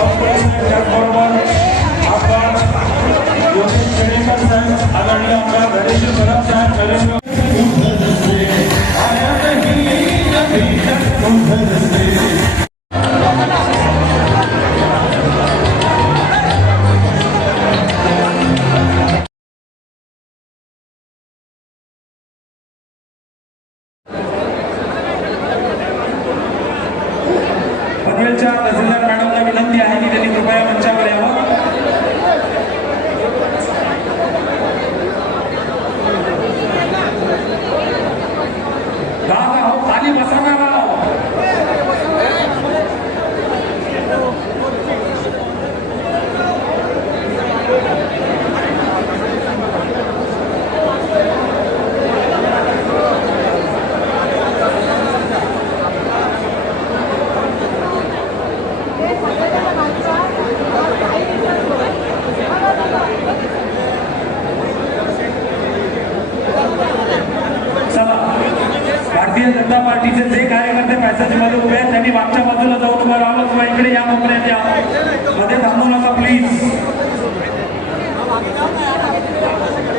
बावनकुळे साहेब, त्याचबरोबर आमदार योगेश शेळेकर साहेब, आदरणीय आमदार धैर्यशील कदम साहेब, नरेंद्र पनवेलच्या तहसीलदार मॅडमला विनंती आहे की त्यांनी कृपया मंचावर यावं. दादा हो खाली बसा ना. भारतीय जनता पार्टीचे जे कार्यकर्ते पॅसेजमध्ये उभे आहेत त्यांनी मागच्या बाजूला जाऊन उभं राहिलं किंवा इकडे या मोकळ्यात या, मध्ये थांबू नका प्लीज.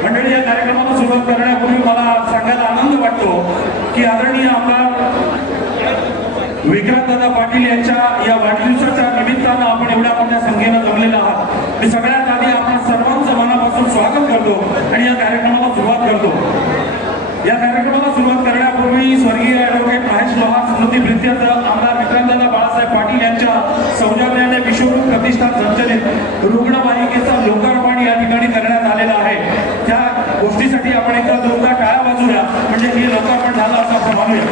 मंडळी, या कार्यक्रमाला सुरुवात करण्यापूर्वी मला सांगायला आनंद वाटतो की आदरणीय आमदार विक्रांतदादा पाटील यांच्या या वाढदिवसाच्या निमित्तानं आपण एवढ्या मोठ्या संख्येनं जमलेला आहात. मी सगळ्यात आधी आपण सर्वांचं मनापासून स्वागत करतो आणि या कार्यक्रमाला सुरुवात करतो. या कार्यक्रमाला सुरुवात करण्यापूर्वी स्वर्गीय ॲडव्होकेट महेश लोहार स्मृती प्रित्यर्थ आमदार विक्रांतदादा बाळासाहेब पाटील यांच्या सौजन्याने विश्वरूप प्रतिष्ठान संचलित रुग्णवाहिकेचा लोकार्पण या ठिकाणी करण्यात आलेला आहे. त्या गोष्टीसाठी आपण एकदा जोरदार टाळ्या वाजवूया, म्हणजे हे लोकार्पण झालं असं आपण म्हणूया.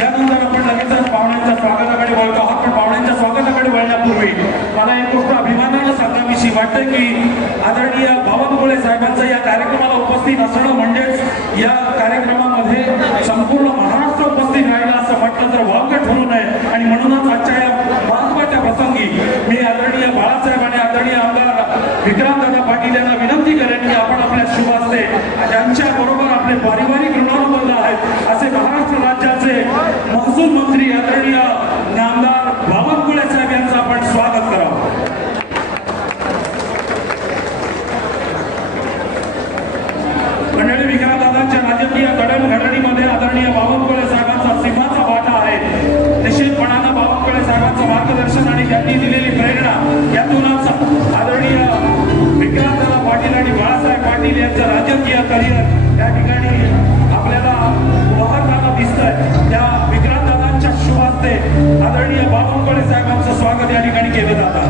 यानंतर आपण लगेचच पाहुण्यांच्या स्वागताकडे वळतो आहोत. पण पाहुण्यांच्या स्वागताकडे वळण्यापूर्वी मला एक गोष्ट अभिमानानं सांगावीशी वाटते की आदरणीय बावनकुळे साहेबांचं या कार्यक्रमाला उपस्थित असणं म्हणजेच या कार्यक्रमामध्ये संपूर्ण महाराष्ट्र उपस्थित राहिला असं म्हटलं तर वावगट होऊ नये. आणि म्हणूनच आजच्या या महत्त्वाच्या प्रसंगी मी आदरणीय बाळासाहेब आणि आदरणीय आमदार विक्रांतदादा पाटील यांना विनंती करेन की आपण आपल्या शुभ हस्ते त्यांच्या बरोबर आपले पारिवारिक ऋणानुबंध आहेत असे महाराष्ट्र राज्याचे महसूल मंत्री आदरणीय आमदार बावनकुळे साहेब यांचं आपण स्वागत करावं. मंडळी, विक्रांतदादांच्या राजकीय घडणघडणीमध्ये आदरणीय बावनकुळे साहेबांचा सिंहाचा वाटा आहे. निश्चितपणानं बावनकुळे साहेबांचं मार्गदर्शन आणि त्यांनी दिलेली प्रेरणा यातूनच आदरणीय विक्रांतदादा पाटील आणि बाळासाहेब पाटील यांचं राजकीय करिअर त्या ठिकाणी आपल्याला वाहताना दिसतंय. त्या विक्रांतदादांच्या शुभ हस्ते आदरणीय बावनकुळे साहेबांचं स्वागत या ठिकाणी केलं जातं.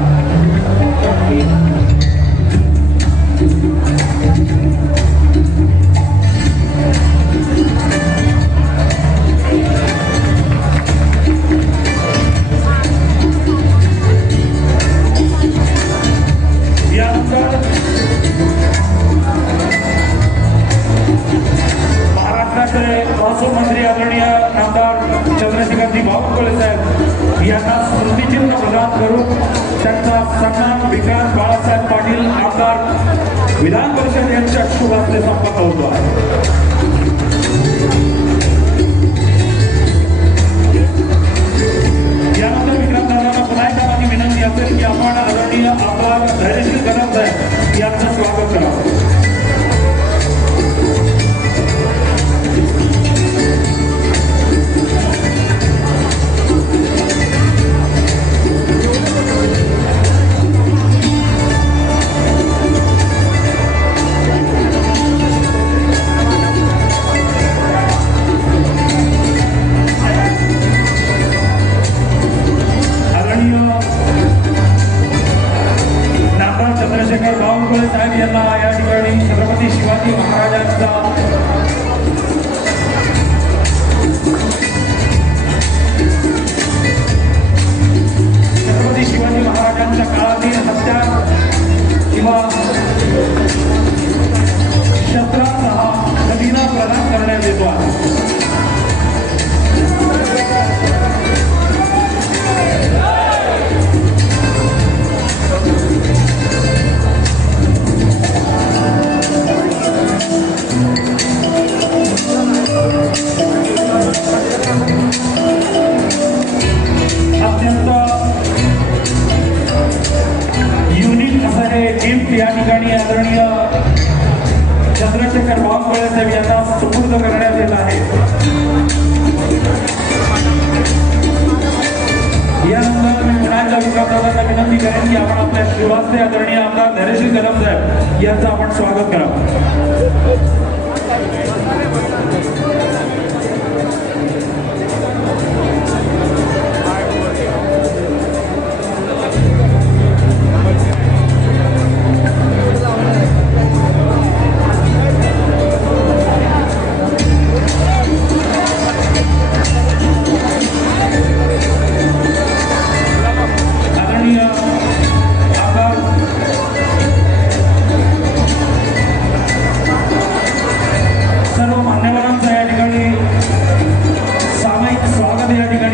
महाराष्ट्राचे महसूल मंत्री आदरणीय आमदार चंद्रशेखरजी बावनकुळे साहेब यांना स्मृतिचिन्ह प्रदान करून त्यांचा सन्मान विक्रांत बाळासाहेब पाटील आमदार विधान परिषद यांच्या शुभ हस्ते संपन्न होतो आहे. यानंतर विक्रांतदादांना पुन्हा एकदा माझी विनंती असेल की आपण आदरणीय आमदार धैर्यशील कदम साहेब यांचं स्वागत करावं. ठिकाणी आदरणीय चंद्रशेखर बावनकुळे साहेब यांना सुपूर्द करण्यात येत आहे। यानंतर मी पुण्याच्या विकासाला विनंती करेन की आपण आपल्या श्रीवास्ते आदरणीय आमदार धैर्यशील कदम साहेब यांचं आपण स्वागत करावं।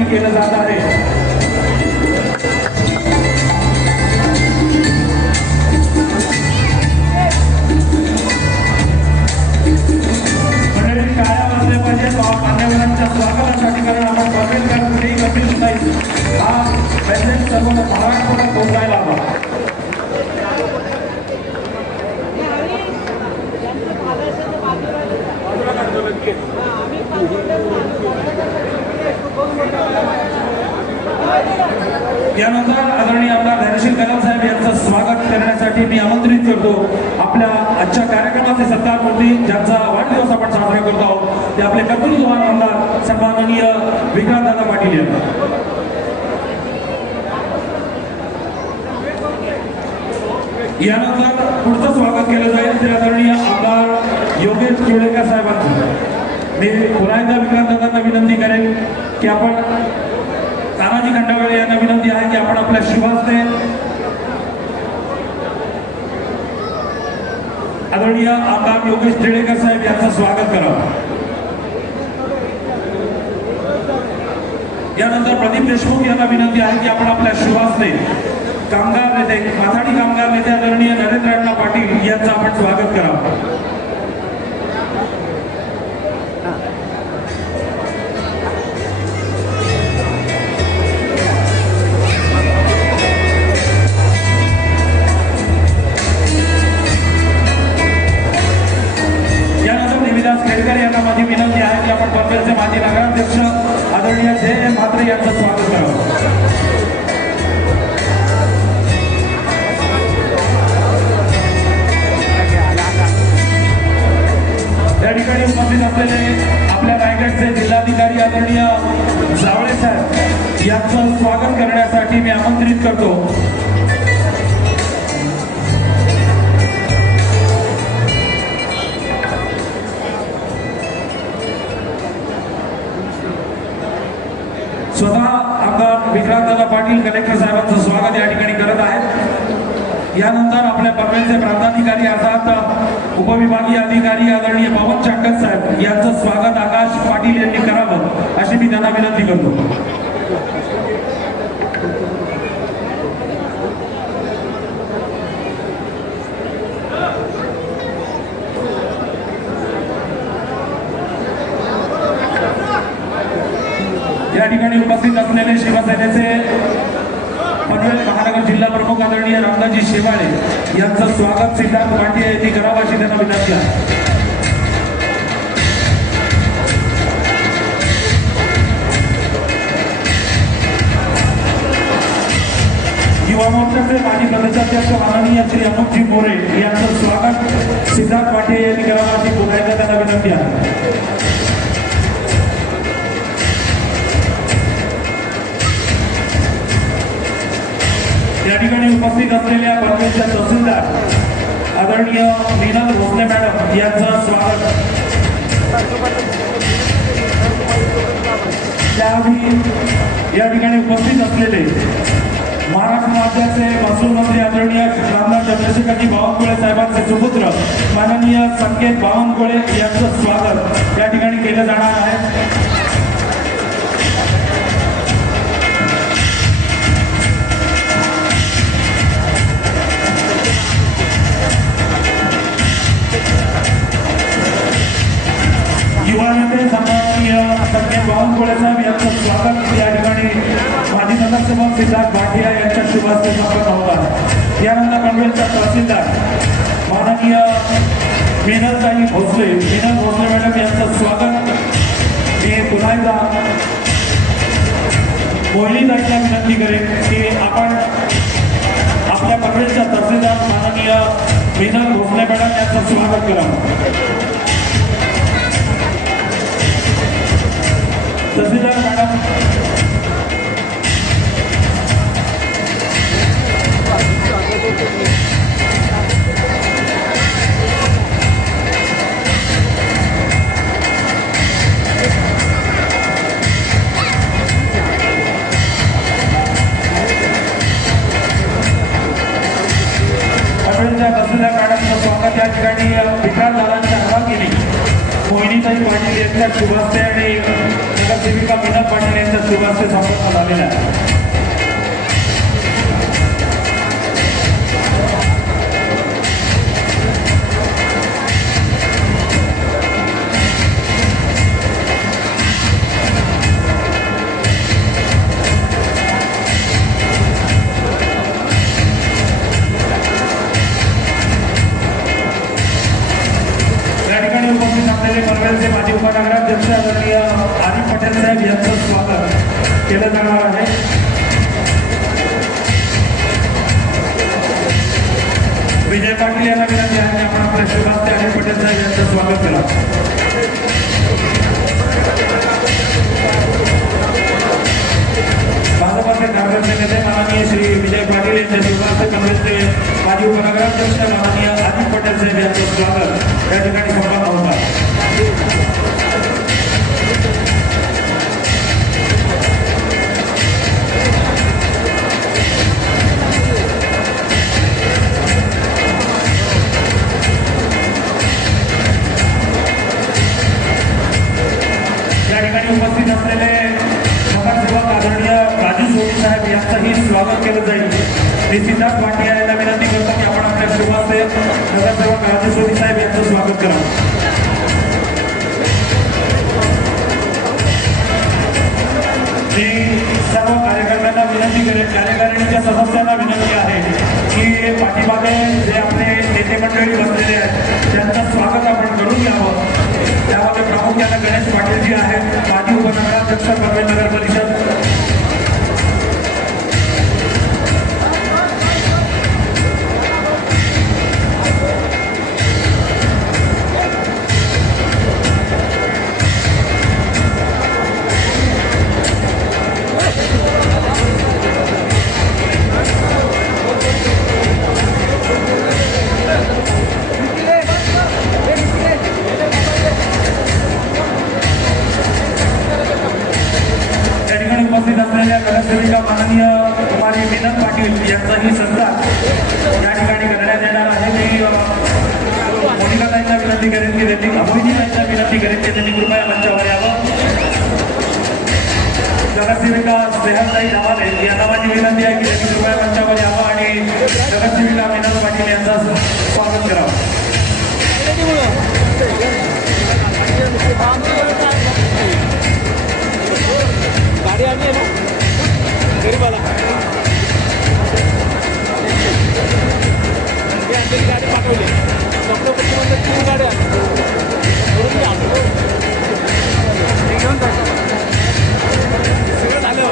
केलं जात आहे। मंडळी टाळ्या वाजल्या पाहिजेत मान्यवरांच्या स्वागतासाठी, कारण आपण कॉर्पोरेट कुठेही गंभीर नाही हा मेसेज सर्व महाराष्ट्राला पोहोचायला हवा। यानंतर आदरणीय आमदार धैर्यशील कदम साहेब यांचं स्वागत करण्यासाठी मी आमंत्रित करतो आपल्या आजच्या कार्यक्रमाचे सत्कार मूर्ती ज्यांचा वाढदिवस आपण साजरा करतो आहोत ते आपले कर्तृत्ववान आमदार सन्माननीय विक्रांतदादा पाटील यांना। यानंतर पुढचं स्वागत केलं जाईल ते आदरणीय आमदार योगेश चोळेकर साहेबांचं। मी पुन्हा एकदा विक्रांतदादांना विनंती करेन की आपण तानाजी खंडागळे यांना विनंती आहे की आपण आपल्या श्रीवास्ते आदरणीय आमदार योगेश टिळेकर साहेब यांचं स्वागत करावं। यानंतर प्रदीप देशमुख यांना विनंती आहे की आपण आपल्या श्रीवास्ते कामगार नेते माथाडी कामगार नेते आदरणीय नरेंद्र अण्णा पाटील यांचं आपण स्वागत करावं। यांना माझी विनंती आहे की आपण पनवेलचे माजी नगराध्यक्ष आदरणीय जय म्हात्रे यांचं स्वागत करावं। या ठिकाणी उपस्थित असलेले आपल्या रायगडचे जिल्हाधिकारी आदरणीय जावळे साहेब यांचं स्वागत करण्यासाठी मी आमंत्रित करतो। स्वतः आमदार विक्रांतदादा पाटील कलेक्टर साहेबांचं स्वागत या ठिकाणी करत आहेत। यानंतर आपल्या पनवेलचे प्रांताधिकारी अर्थात उपविभागीय अधिकारी आदरणीय पवन चाकत साहेब यांचं स्वागत आकाश पाटील यांनी करावं अशी मी त्यांना विनंती करतो। या ठिकाणी उपस्थित असलेले शिवसेनेचे पनवेल महानगर जिल्हा प्रमुख आदरणीय रामदासजी शेवाळे यांचं स्वागत सिद्धार्थ भाटिया यांनी करावं अशी त्यांना विनंती आहे। युवा मोर्चाचे माजी प्रदेशाध्यक्ष माननीय श्री अमोलजी मोरे यांचं स्वागत सिद्धार्थ भाटिया यांनी करावं अशी पुन्हा एकदा त्यांना विनंती आहे। या ठिकाणी उपस्थित असलेल्या पनवेलच्या तहसीलदार आदरणीय मीनल भोसले मॅडम यांचं स्वागत। त्याआधी या ठिकाणी उपस्थित असलेले महाराष्ट्र राज्याचे महसूल मंत्री आदरणीय आमदार चंद्रशेखरजी बावनकुळे साहेबांचे सुपुत्र माननीय संकेत बावनकुळे यांचं स्वागत या ठिकाणी केलं जाणार आहे। युवा नेते सन्माननीय संकेत बावनकुळे साहेब यांचं स्वागत या ठिकाणी माजी नगरसेवक सिद्धार्थ भाटिया यांच्या शुभ हस्ते संपन्न होत आहे। यानंतर पनवेलचा तहसीलदार माननीय मीनलताई भोसले मॅडम यांचं स्वागत मी पुन्हा एकदा मोहिनीताईंना विनंती करेन की आपण आपल्या पनवेलच्या तहसीलदार माननीय मीनल भोसले मॅडम यांचं स्वागत करावं. तहसीलदार मॅडम तहसीलदार मॅडमचं स्वागत या ठिकाणी विकास दादांच्या हवाकीने मोहिनीताई पाटील यांच्या शुभास्ते आणि नगरसेविका मीनल पाटील यांच्या शुभास्ते संपन्न झालेला आहे. पनवेलचे माजी उपनगराध्यक्ष आदरणीय आदित्य पटेल साहेब यांचं स्वागत केलं जाणार आहे. विजय पाटील यांना विनंती आहे आपण आपल्या शुभास्ते आदित्य पटेल साहेब यांचं स्वागत केलं. भाजपाचे काँग्रेसचे नेते माननीय श्री विजय पाटील यांच्या शुभास्ते पनवेलचे माजी उपनगराध्यक्ष माननीय आदित्य पटेल साहेब यांचं स्वागत या ठिकाणी संपन्न होत आहे. या ठिकाणी उपस्थित असलेले नगरसेवक आदरणीय राजू सोनी साहेब यांचंही स्वागत केलं जाईल. मी सिद्धार्थ भाटिया यांना विनंती करतो की आपण आपल्या शुभास्ते नगरसेवक राजू सोनी साहेब यांचं स्वागत करावं. मी सर्व कार्यकर्त्यांना विनंती करेन, कार्यकारिणीच्या सदस्यांना विनंती आहे की पाठीमागे जे आपले नेते मंडळी बसलेले आहेत त्यांचं स्वागत आपण करून घ्यावं. त्यामध्ये प्रामुख्याने गणेश पाटील जी आहेत माजी उपनगराध्यक्ष पनवेल नगर परिषद, उपस्थित असलेल्या नगरसेविका माननीय कुमारी मीनल पाटील यांचाही सत्कार या ठिकाणी करण्यात येणार आहे. मी मोनिकाताईंना विनंती करेन की त्यांनी मोहिनीताईंना विनंती करेन की त्यांनी कृपया मंचावर यावं. नगरसेविका स्नेहलताई दावाले यांना माझी विनंती आहे की त्यांनी कृपया मंचावर यावं आणि नगरसेविका मीनल पाटील यांचं स्वागत करावं. गाडी आली ना गरीबाला गाडी पाठवली तीन गाड्या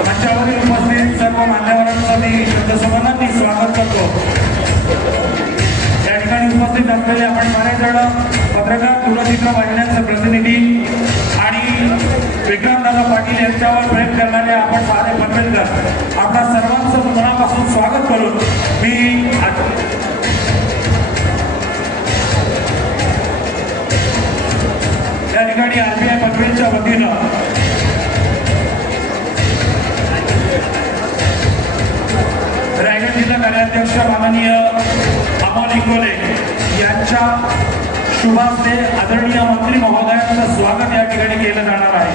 मंचावरील उपस्थित सर्व मान्यवरांचं मी शब्दसमानांनी स्वागत करतो. या ठिकाणी उपस्थित असलेले आपण बरेच जण पत्रकार, दूरचित्र वाहिन्यांचे प्रतिनिधी आणि विक्रमदादा पाटील यांच्यावर प्रेम करणारे आपण सारे पनवेलकर आपल्या सर्वांचं मनापासून स्वागत करून मी या ठिकाणी RBI पनवेलच्या वतीनं रायगड जिल्हा कार्याध्यक्ष माननीय अमोल इंगोले यांच्या शुभास्ते आदरणीय मंत्री महोदयांचं स्वागत या ठिकाणी केलं जाणार आहे.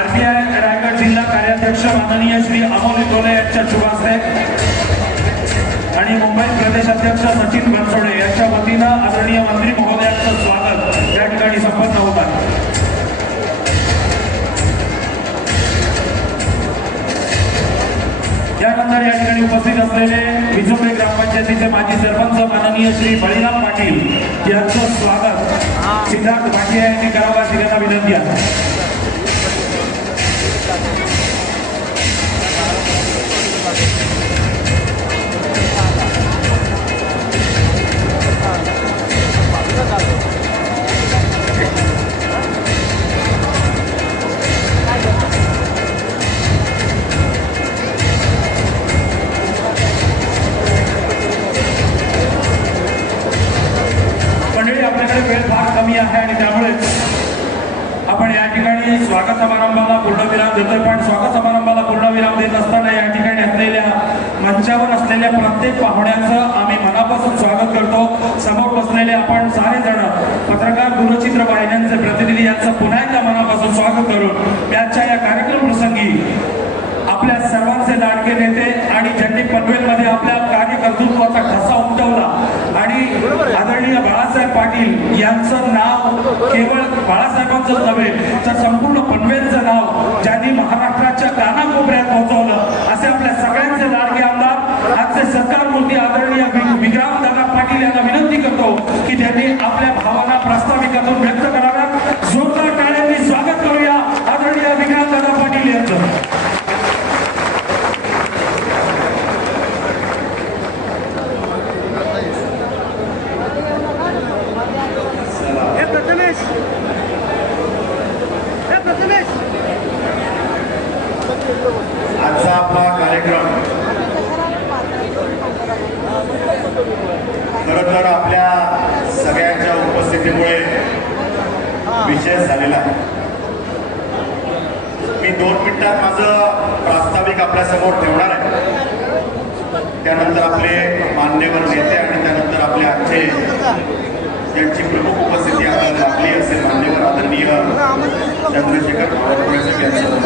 RBI रायगड जिल्हा कार्याध्यक्ष माननीय श्री अमोल इंगोले यांच्या शुभास्ते आणि मुंबई प्रदेश अध्यक्ष सचिन बनसोडे यांच्या वतीनं आदरणीय मंत्री महोदयांचं स्वागत या ठिकाणी संपन्न होत आहे. या त्यानंतर या ठिकाणी उपस्थित असलेले विजोबे ग्रामपंचायतीचे माजी सरपंच माननीय श्री बळीराम पाटील यांचं स्वागत सिद्धार्थ भाटिया यांनी करावं अशी त्यांना विनंती आहे. आपल्याकडे वेळ फार कमी आहे आणि त्यामुळे आपण या ठिकाणी स्वागत समारंभाला पूर्णविराम देतोय. पण स्वागत समारंभाला पूर्णविराम देत असताना या ठिकाणी असलेल्या मंचावर असलेल्या प्रत्येक पाहुण्यांचं आम्ही मनापासून स्वागत करतो. समोर बसलेले आपण सारे जण पत्रकार, दूरचित्र वाहिन्यांचे प्रतिनिधी यांचं पुन्हा एकदा मनापासून स्वागत करून त्याच्या या कार्यक्रम प्रसंगी आपल्या सर्वांचे लाडके नेते आणि ज्यांनी पनवेलमध्ये आपल्या कार्यकर्तृत्वाचा ठसा उमटवला आणि आदरणीय बाळासाहेब पाटील यांचं नाव केवळ बाळासाहेबांचंच नव्हे तर संपूर्ण पनवेलचं नाव ज्यांनी महाराष्ट्राच्या कानाकोपऱ्यात पोहोचवलं असे आपल्या सगळ्यांचे लाडके आमदार आजचे सत्कारमूर्ती आदरणीय विक्रांत दादा पाटील यांना विनंती करतो की त्यांनी आपल्या भावना प्रास्ताविकातून व्यक्त कराव्यात. जोरदार टाळ्यांनी स्वागत करूया आदरणीय विक्रांत दादा पाटील यांचं. आजचा आपला कार्यक्रम खरं तर आपल्या सगळ्यांच्या उपस्थितीमुळे विशेष झालेला आहे. मी 2 मिनिटात माझं प्रास्ताविक आपल्या समोर ठेवणार आहे. त्यानंतर आपले मान्यवर नेते आणि त्यानंतर आपले आजचे ज्यांची प्रमुख उपस्थिती आपल्याला लाभली असेल मान्यवर आदरणीय चंद्रशेखर बावनकुळे यांचं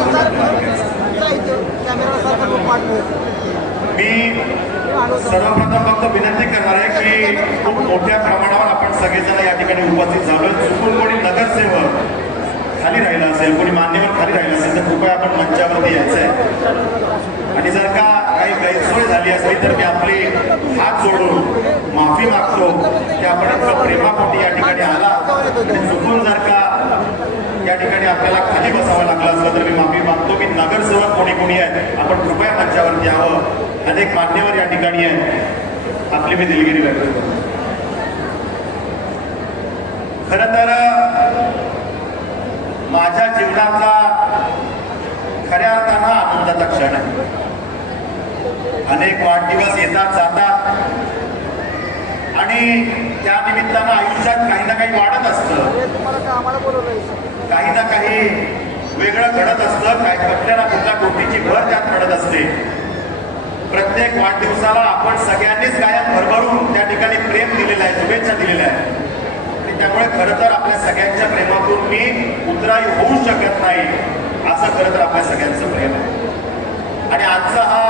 मी सर्वप्रथम फक्त विनंती करणार आहे की खूप मोठ्या प्रमाणावर आपण सगळेजण या ठिकाणी उपस्थित झालो. चुकून कोणी नगरसेवक खाली राहिला असेल, कोणी मान्यवर खाली राहिला असेल तर कृपया आपण मंचावरती यायचं आहे. आणि जर का काही गैरसोय झाली असली तर मी आपली हात जोडून माफी मागतो की आपण इतकं प्रेमापोटी या ठिकाणी आला आणि चुकून जर का या ठिकाणी आपल्याला खाली बसावं लागलं असलं तर मी माफी मागतो की नगरसेवक कोणी आहेत आपण कृपया मंचावरती यावं. अनेक मान्यवर या ठिकाणी आहेत, आपली मी दिलगिरी व्यक्त करतो. खरं तर माझ्या जीवनातला खऱ्या अर्थानं आनंदाचा क्षण आहे. अनेक वाढदिवस येतात जातात आणि त्या निमित्तानं आयुष्यात काही ना काही वाढत असतं, काही ना काही वेगळं घडत असतं, काही कुठल्या ना कुठल्या गोष्टीची भर त्यात पडत असते. प्रत्येक वाढदिवसाला आपण सगळ्यांनीच कायम भरभरून त्या ठिकाणी प्रेम दिलेलं आहे, शुभेच्छा दिलेल्या आहे. आणि त्यामुळे खरं तर आपल्या सगळ्यांच्या प्रेमातून मी उतराई होऊ शकत नाही असं खरं तर आपल्या सगळ्यांचं प्रेम आहे. आणि आजचा हा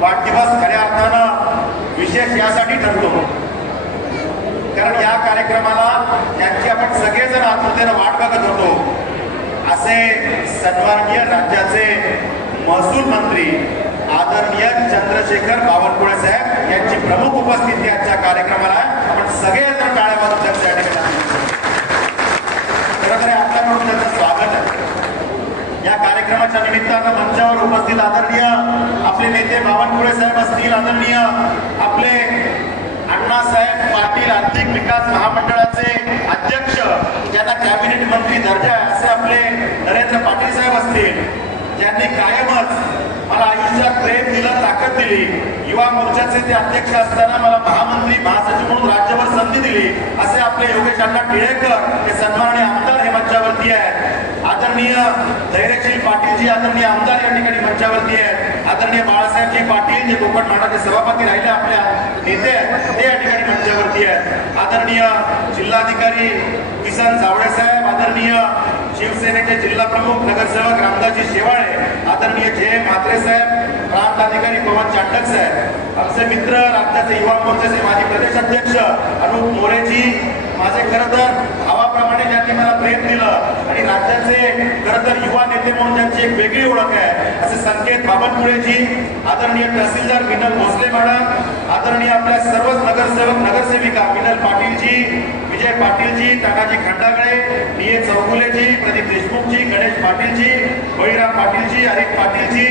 वाढदिवस खऱ्या अर्थानं विशेष यासाठी ठरतो कारण या कार्यक्रमाला ज्यांची आपण सगळेजण आतुरतेनं वाट बघत होतो असे सन्माननीय राज्याचे महसूल मंत्री आदरणीय चंद्रशेखर बावनकुळे साहेब यांची प्रमुख उपस्थिती आजच्या कार्यक्रमाला आहे. आपण सगळेजण टाळ्या वाजवून त्यांच्या ठिकाणी खरं तर आपल्याकडून त्यांचं स्वागत आहे. या कार्यक्रमाच्या निमित्तानं मंचावर उपस्थित आदरणीय आपले नेते बावनकुळे साहेब असतील, आदरणीय आपले अण्णासाहेब पाटील आर्थिक विकास महामंडळाचे अध्यक्ष ज्यांना कॅबिनेट मंत्री दर्जा आहे असे आपले नरेंद्र पाटील साहेब असतील, ज्यांनी कायमच मला आयुष्यात प्रेम दिलं, ताकद दिली. युवा मोर्चाचे ते अध्यक्ष असताना मला महामंत्री महासचिव म्हणून राज्यभर संधी दिली असे आपले योगेश अण्णा टिळेकर हे सन्माननीय आमदार हे मंचावरती आहेत. आदरणीय धैर्यशील पाटीलजी आदरणीय आमदार या ठिकाणी मंचावरती आहेत. आदरणीय बाळासाहेबजी पाटील जे कोकण मंडळाचे सभापती राहिले आपल्या नेते आहेत ते या ठिकाणी मंचावरती आहेत. आदरणीय जिल्हाधिकारी किसन जावळे साहेब, आदरणीय शिवसेनेचे जिल्हा प्रमुख नगरसेवक रामदासजी शेवाळे, आदरणीय जय म्हात्रे साहेब, प्रांत अधिकारी पवन चांडक साहेब, आमचे मित्र राज्याचे युवा मोर्चाचे माजी प्रदेश अध्यक्ष अनुप मोरेजी, माझे खरं तर भावाप्रमाणे ज्यांनी त्यांनी मला प्रेम दिलं आणि राज्याचे खरं तर युवा नेते म्हणून त्यांची एक वेगळी ओळख आहे असे संकेत बावनकुळेजी, आदरणीय तहसीलदार मिनल भोसले मॅडम, आदरणीय आपल्या सर्वच नगरसेवक नगरसेविका मिनल पाटीलजी, विजय पाटीलजी, तानाजी खंडागळे, डी.ए. चौगुलेजी, प्रदीप देशमुखजी, गणेश पाटीलजी, बळीराम पाटीलजी, हरीश पाटीलजी,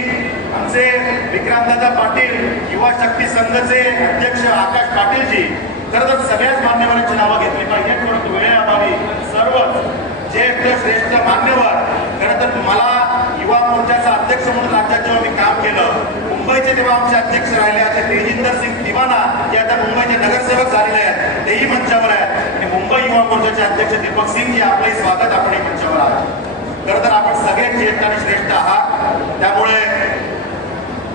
आमचे विक्रांतदादा पाटील, युवा शक्ती संघाचे अध्यक्ष आकाश पाटीलजी, खरं तर सगळ्याच मान्यवरांची नावं घेतली पाहिजे परंतु वेळेअभावी सर्वच ज्येष्ठ श्रेष्ठ मान्यवर, खरं तर मला युवा मोर्चाचा अध्यक्ष म्हणून राज्यात जेव्हा मी काम केलं, मुंबईचे तेव्हा आमचे अध्यक्ष राहिले आता तेजिंदर सिंग दिवाना जे आता मुंबईचे नगरसेवक झालेले आहेत तेही मंचावर आहेत आणि मुंबई युवा मोर्चाचे अध्यक्ष दीपक सिंग जी, आपले स्वागत आपणही मंचावर आहात. खरं तर आपण सगळे ज्येष्ठ आणि श्रेष्ठ आहात त्यामुळे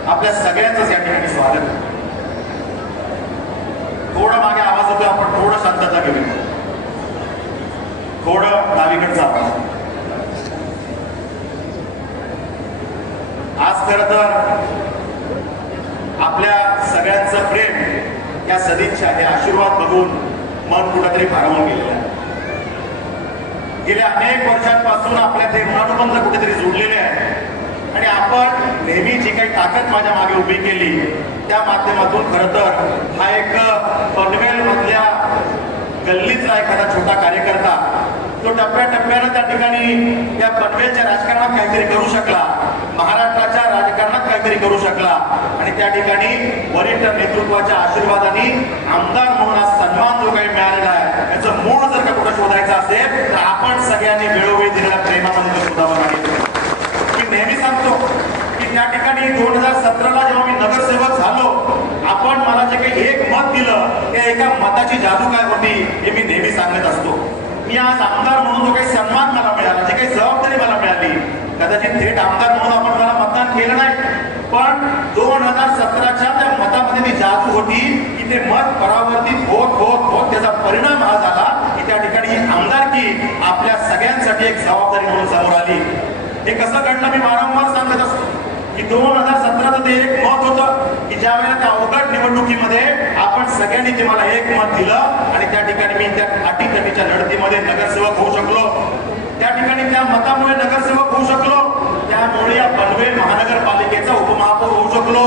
आपल्या सगळ्यांचंच या ठिकाणी स्वागत. थोडं मागे आवाज होतो, आपण थोडं शांतता घेऊया, थोडं डावीकडचा आवाज. आज खरं तर आपल्या सगळ्यांचं प्रेम या सदिच्छा हे आशीर्वाद बघून मन कुठेतरी भारावून गेलेलं आहे. गेल्या अनेक वर्षांपासून आपल्या ते ऋणानुबंध कुठेतरी जोडलेले आहे आणि आपण नेहमी जी काही ताकद माझ्या मागे उभी केली त्या माध्यमातून खरं तर हा एक पनवेल मधल्या गल्लीतला एखादा छोटा कार्यकर्ता तो टप्प्याटप्प्यानं त्या ठिकाणी या पनवेलच्या राजकारणात काहीतरी करू शकला, महाराष्ट्राच्या राजकारणात काहीतरी करू शकला आणि त्या ठिकाणी वरिष्ठ नेतृत्वाच्या आशीर्वादाने आमदार म्हणून आज सन्मान जो काही मिळालेला आहे याचं मूळ जर का कुठं शोधायचं असेल तर आपण सगळ्यांनी वेळोवेळी दिलेल्या प्रेमामध्ये तो शोधावा लागेल. मी नेहमी सांगतो की त्या ठिकाणी 2017ला जेव्हा मी नगरसेवक झालो, आपण मला जे काही एक मत दिलं त्या एका मताची जादू काय होती हे मी नेहमी सांगत असतो. मी आज आमदार म्हणून जो काही सन्मान मला मिळाला, जे काही जबाबदारी मला मिळाली, कदाचित थेट आमदार म्हणून आपण मला मतदान केलं नाही, पण 2017च्या त्या मतामध्ये ती जादू होती की ते मत परावर्तित होत होत होत त्याचा परिणाम हा झाला की त्या ठिकाणी आमदारकी आपल्या सगळ्यांसाठी एक जबाबदारी म्हणून समोर आली. हे कसं घडलं मी वारंवार सांगत असतो की 2017चं ते एक मत होतं की ज्या वेळेला त्या अवघड निवडणुकीमध्ये आपण सगळ्यांनी ते मला एक मत दिलं आणि त्या ठिकाणी मी त्या अटीतटीच्या लढतीमध्ये नगरसेवक होऊ शकलो. त्या ठिकाणी त्या मतामुळे नगरसेवक होऊ शकलो, त्यामुळे या पनवेल महानगरपालिकेचा उपमहापौर होऊ शकलो.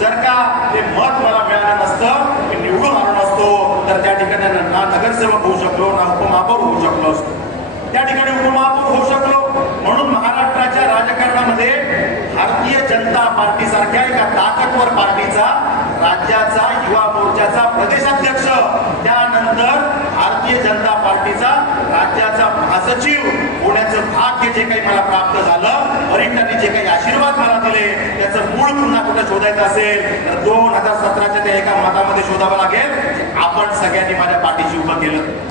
जर का ते मत मला मिळालं नसतं, मी निवडून आलो नसतो, तर त्या ठिकाणी ना नगरसेवक होऊ शकलो ना उपमहापौर होऊ शकलो असतो. त्या ठिकाणी उपमहापौर होऊ शकलो म्हणून महाराष्ट्राच्या राजकारणामध्ये भारतीय जनता पार्टी सारख्या एका ताकदवर पार्टीचा, राज्याचा युवा मोर्चाचा प्रदेशाध्यक्ष, त्यानंतर भारतीय जनता पार्टीचा राज्याचा महासचिव होण्याचं भाग्य जे काही मला प्राप्त झालं, वरिष्ठांनी जे काही आशीर्वाद मला दिले त्याचं मूळ पुन्हा कुठं शोधायचं असेल तर 2017च्या त्या एका मतामध्ये शोधावं लागेल. आपण सगळ्यांनी माझ्या पाठीशी उभं केलं.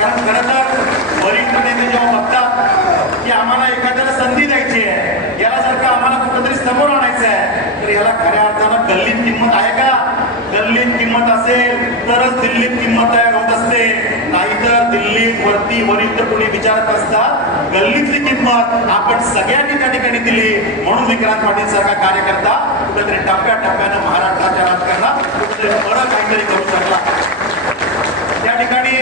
कारण खरं तर वरिष्ठ नेते जेव्हा बघतात की आम्हाला एखाद्याला संधी द्यायची आहे, याला जर का आम्हाला कुठेतरी समोर आणायचं आहे तर याला खऱ्या अर्थानं गल्लीत किंमत आहे का? गल्लीत किंमत असेल तरच दिल्लीत किंमत तयार होत असते, नाहीतर दिल्लीत वरती वरिष्ठ कोणी विचारत असतात. गल्लीतली किंमत आपण सगळ्यांनी त्या ठिकाणी दिली म्हणून विक्रांत पाटील सारखा कार्यकर्ता कुठेतरी टप्प्याटप्प्यानं महाराष्ट्राच्या राजकारणात कुठेतरी बरं काहीतरी करू शकला. त्या ठिकाणी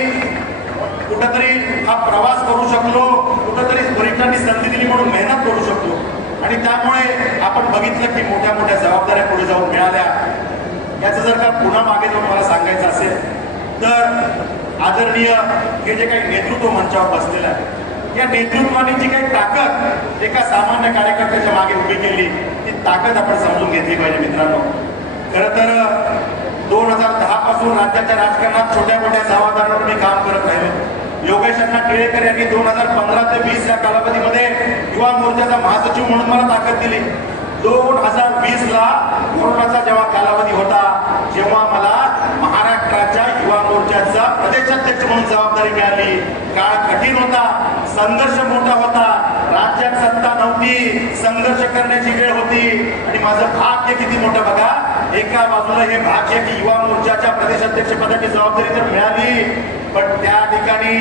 कुठेतरी हा प्रवास करू शकलो, कुठेतरी वरिष्ठांनी संधी दिली म्हणून मेहनत करू शकलो आणि त्यामुळे आपण बघितलं की मोठ्या मोठ्या जबाबदाऱ्या पुढे जाऊन मिळाल्या. याचं जर का पुन्हा मागे जाऊन मला सांगायचं असेल तर आदरणीय हे जे काही नेतृत्व मंचावर बसलेलं आहे, या नेतृत्वाने जी काही ताकद एका सामान्य कार्यकर्त्याच्या मागे उभी केली ती ताकद आपण समजून घेतली पाहिजे मित्रांनो. खरं तर 2010 पासून राज्याच्या राजकारणात छोट्या मोठ्या जबाबदाऱ्यांवर मी काम करत राहिलो. योगेश अण्णा टिळेकर यांनी 2015 ते 20 या कालावधीमध्ये युवा मोर्चाचा महासचिव म्हणून मला ताकद दिली. 2020ला कोरोनाचा जेव्हा कालावधी होता, जेव्हा मला महाराष्ट्राच्या युवा मोर्चाचा प्रदेशाध्यक्ष म्हणून जबाबदारी मिळाली. काळ कठीण होता, संघर्ष मोठा होता, राज्यात सत्ता नव्हती, संघर्ष करण्याची वेळ होती आणि माझं भाग्य किती मोठं बघा. एका बाजूला हे भाग्य की युवा मोर्चाच्या प्रदेशाध्यक्ष पदाची जबाबदारी तर मिळाली, पण त्या ठिकाणी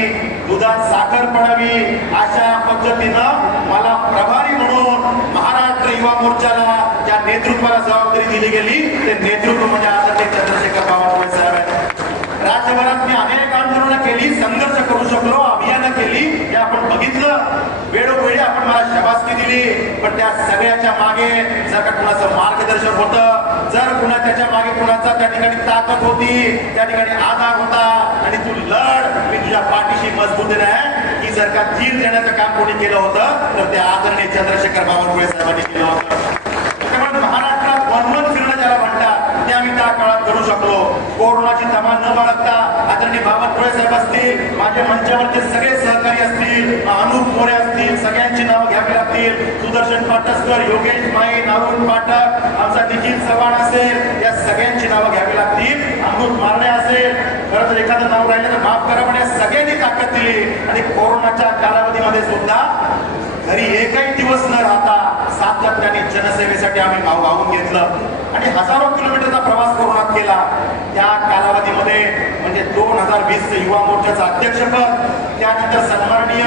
दुधात साखर पडावी अशा पद्धतीनं मला प्रभारी म्हणून महाराष्ट्र युवा मोर्चाला ज्या नेतृत्वाला जबाबदारी दिली गेली ते नेतृत्व म्हणजे आदरणीय चंद्रशेखर बावनकुळे साहेब आहेत. राज्यभरात मी अनेक आंदोलनं केली, संघर्ष करू शकलो, अभियान केली हे आपण बघितलं. वेळोवेळी आपण मला शाबासकी दिली, पण त्या सगळ्याच्या मागे जर का कुणाचं मार्गदर्शन होतं, जर कुणा त्याच्या मागे कुणाचा त्या ठिकाणी ताकद होती, त्या ठिकाणी आधार होता आणि तू लढ, मी तुझ्या पाठीशी मजबूतीने आहे, की जर का धीर देण्याचं काम कोणी केलं होतं तर ते आदरणीय चंद्रशेखर बावनकुळे साहेबांनी केलं होतं. त्यामुळे महाराष्ट्रात वनवन फिरणं ज्याला म्हणतात ते आम्ही त्या काळात करू शकलो. कोरोनाची तमा न बाळगता आदरणीय बावनकुळे साहेब असतील, माझे मंचावरचे सगळे सहकारी असतील, अनुप मोरे असतील, सगळ्यांची नावं घ्यावी लागतील. सुदर्शन पाटसकर, योगेश माई, नारुण पाठक, आमचा निखिल चव्हाण असेल, या सगळ्यांची नावं घ्यावी लागतील. अमृत मारणे असेल, खरं तर एखादं नाव राहिलं तर माफ करा, पण या सगळ्यांनी ताकद दिली आणि कोरोनाच्या कालावधीमध्ये सुद्धा घरी एकही दिवस न राहता सातत्याने जनसेवेसाठी आम्ही गावून घेतलं आणि हजारो किलोमीटरचा प्रवास कोरोनात केला. त्या कालावधीमध्ये म्हणजे 2020 युवा मोर्चाचं अध्यक्षपद, त्यानंतर सन्माननीय